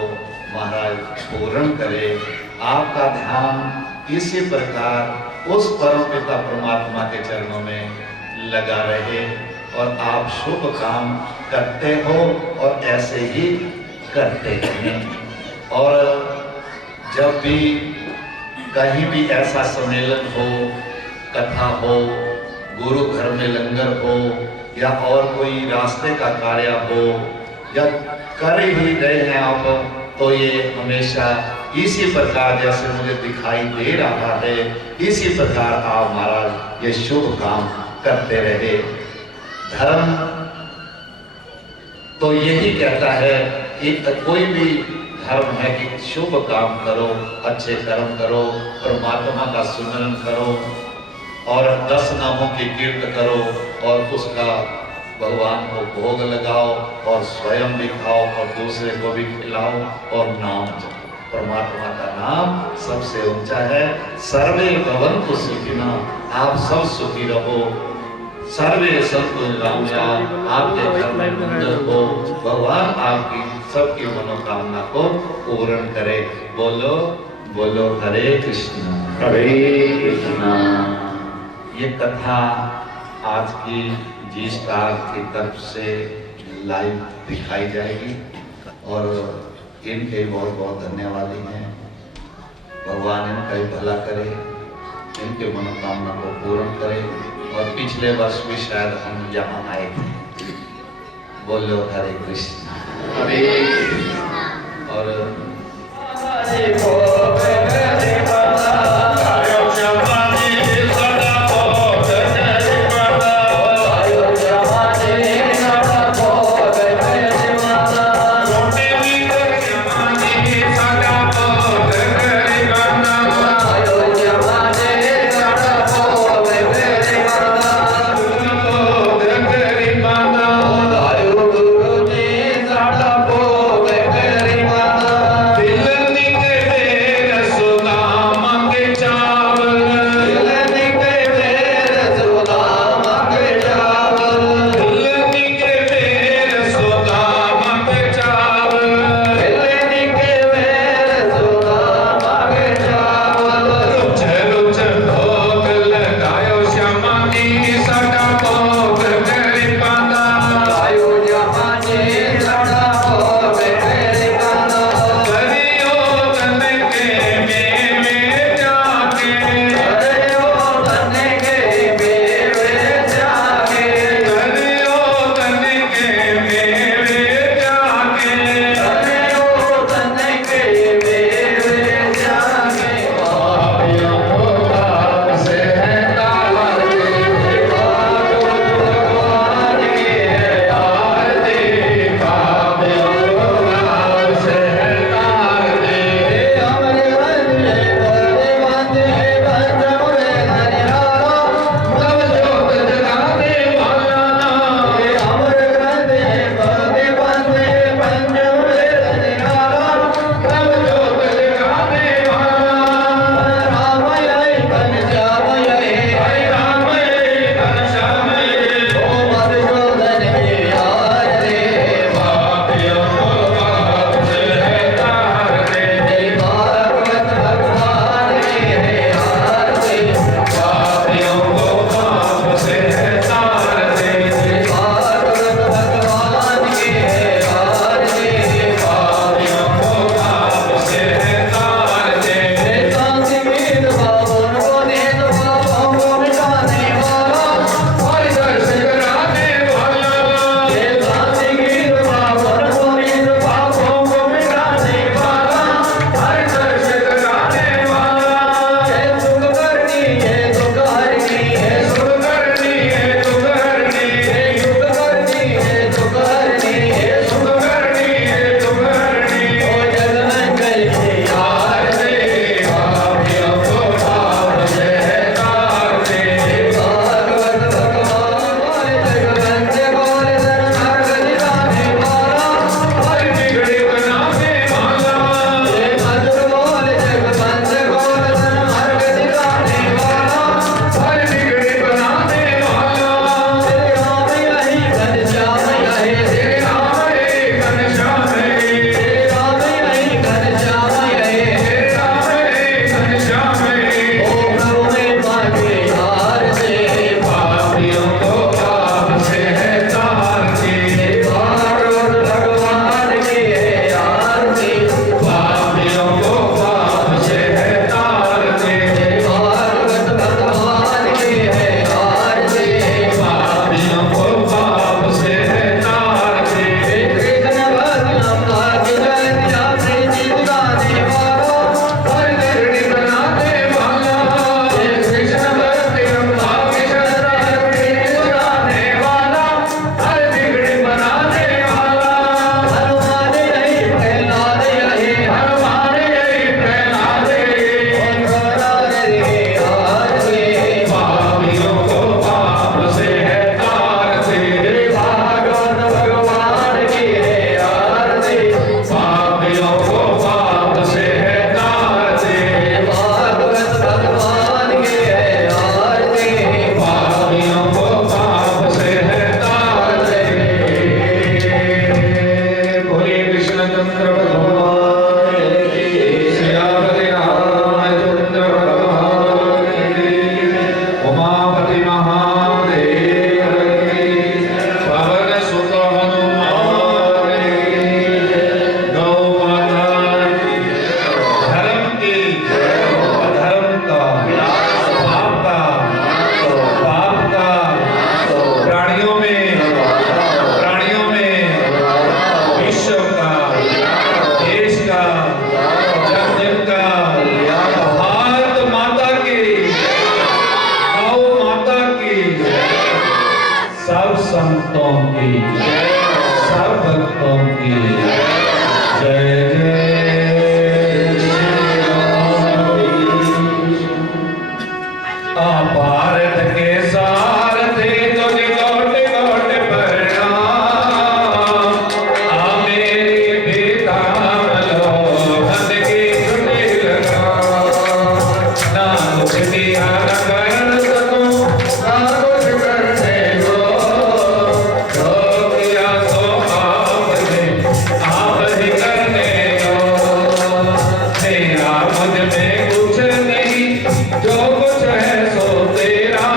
महाराज पूर्ण करे। आपका ध्यान इसी प्रकार उस परम पिता परमात्मा के चरणों में लगा रहे और आप शुभ काम करते हो और ऐसे ही करते रहें। और जब भी कहीं भी ऐसा सम्मेलन हो, कथा हो, गुरु घर में लंगर हो या और कोई रास्ते का कार्य हो या कर ही रहे हैं आप, तो ये हमेशा इसी प्रकार जैसे मुझे दिखाई दे रहा है, इसी प्रकार आप महाराज ये शुभ काम करते रहे। धर्म तो यही कहता है कि कोई भी धर्म है कि शुभ काम करो, अच्छे कर्म करो, परमात्मा का सुमिरन करो और 10 नामों की कीर्त करो और उसका भगवान को भोग लगाओ और स्वयं भी खाओ और दूसरे को भी खिलाओ और नाम जपो। परमात्मा का नाम सबसे ऊंचा है। सर्वे भवन्तु सुखिनः, आप सब सुखी रहो। सर्वे सन्तु निरामयाः, आपके घर में मंगल हो। भगवान आपकी सबकी मनोकामना को पूर्ण करे। बोलो बोलो हरे कृष्णा हरे कृष्णा। ये कथा आज की जी स्टार की तरफ से लाइव दिखाई जाएगी और इनके बहुत बहुत धन्यवादी हैं। भगवान इनका ही भला करे, इनके मनोकामना को पूर्ण करे। और पिछले वर्ष भी शायद हम यहाँ आए थे। बोलो हरे कृष्णा हरे और साडा भोग गरीबाना सब भक्तों की जय जय भारत के सारथी तुझे कोट कोट प्रणाम आ मेरी पिता लो हद की छुट्टी लगा ना कुछ दिया न कर सकूं ना कुछ करने को जो किया तो आपने आप ही करने दो तेरा मुझ में कुछ नहीं जो कुछ है सो तेरा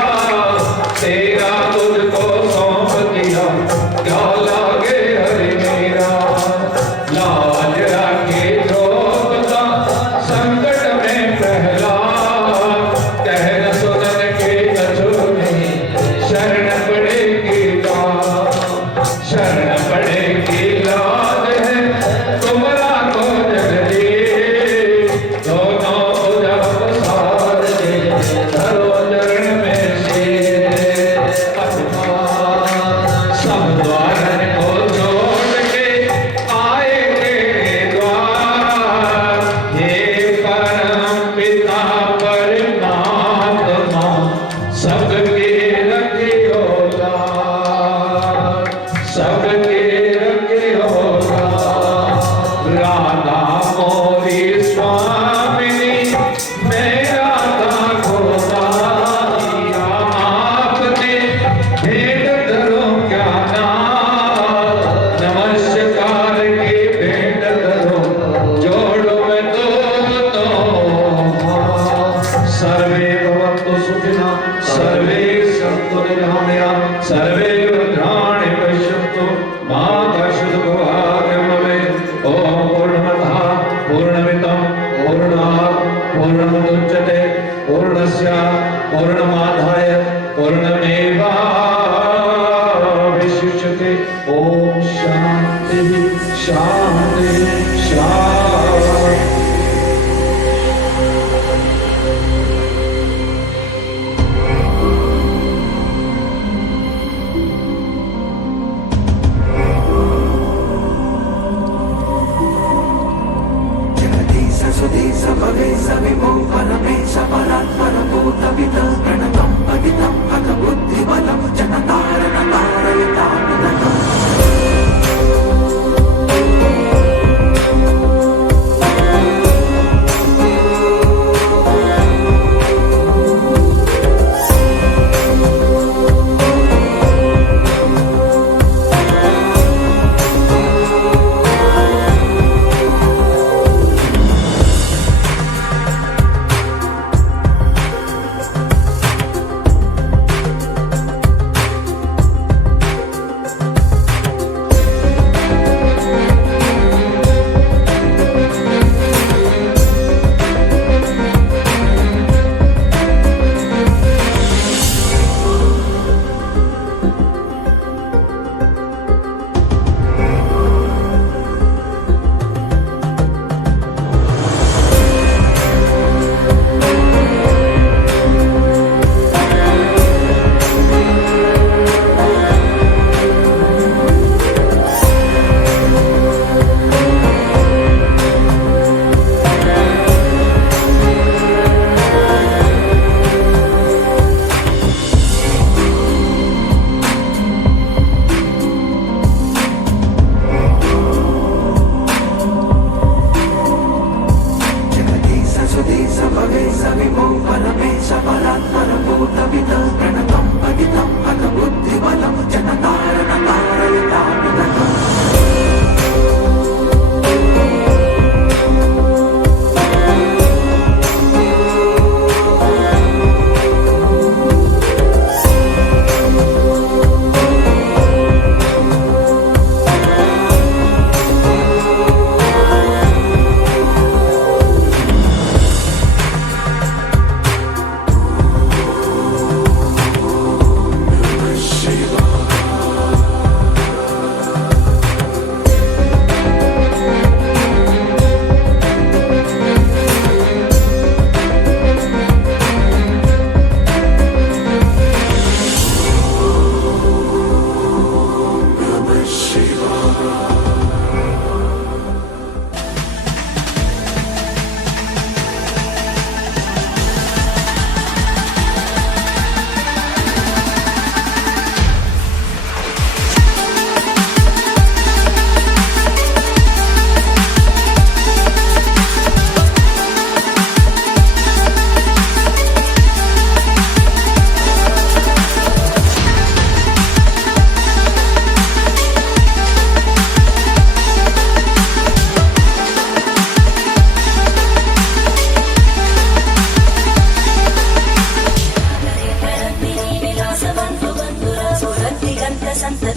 तेरा तुझको सौंप दिया क्या लागे हरि मेरा लाज राखे जोता संकट में पहला कह न सुनन के कछु नहीं शरण पड़ेगी शरण पड़ेगी लाज है तुमरा को जगदी दोनों भुजा पसार दे धरो चरण में से सब द्वारन को छोड़ के आए तेरे द्वार हे परम पिता परमात्मा सबके रखियो लाल सबके रखियो लाल राधा मोरी स्वामिनी मेरा खोता दिया आपने भेंट धरो क्या नाम नमस्कार की भेंट धरो जोड़ो मैं तो सर्वे भवन्तु सुखिनः सर्वे सन्तु निरामयाः सर्वे भद्राणि पश्यन्तु मा कश्चित् दुःखभाग् भवेत् ॐ पूर्णमदः पूर्णमिदं पूर्णात् पूर्णमुदच्यते पूर्णस्य पूर्णमादाय पूर्णमेवावशिष्यते ॐ शान्तिः शान्तिः शान्तिः जगदीश सुधीश भवेश विभो परमेश परात्परभूतविद प्रणतं पतितं भगबुद्धिबलं जनतारण तारयतामिदम्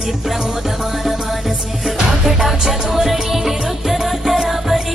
विप्रमोदमान मानसे कृपाकटाक्षतोरणी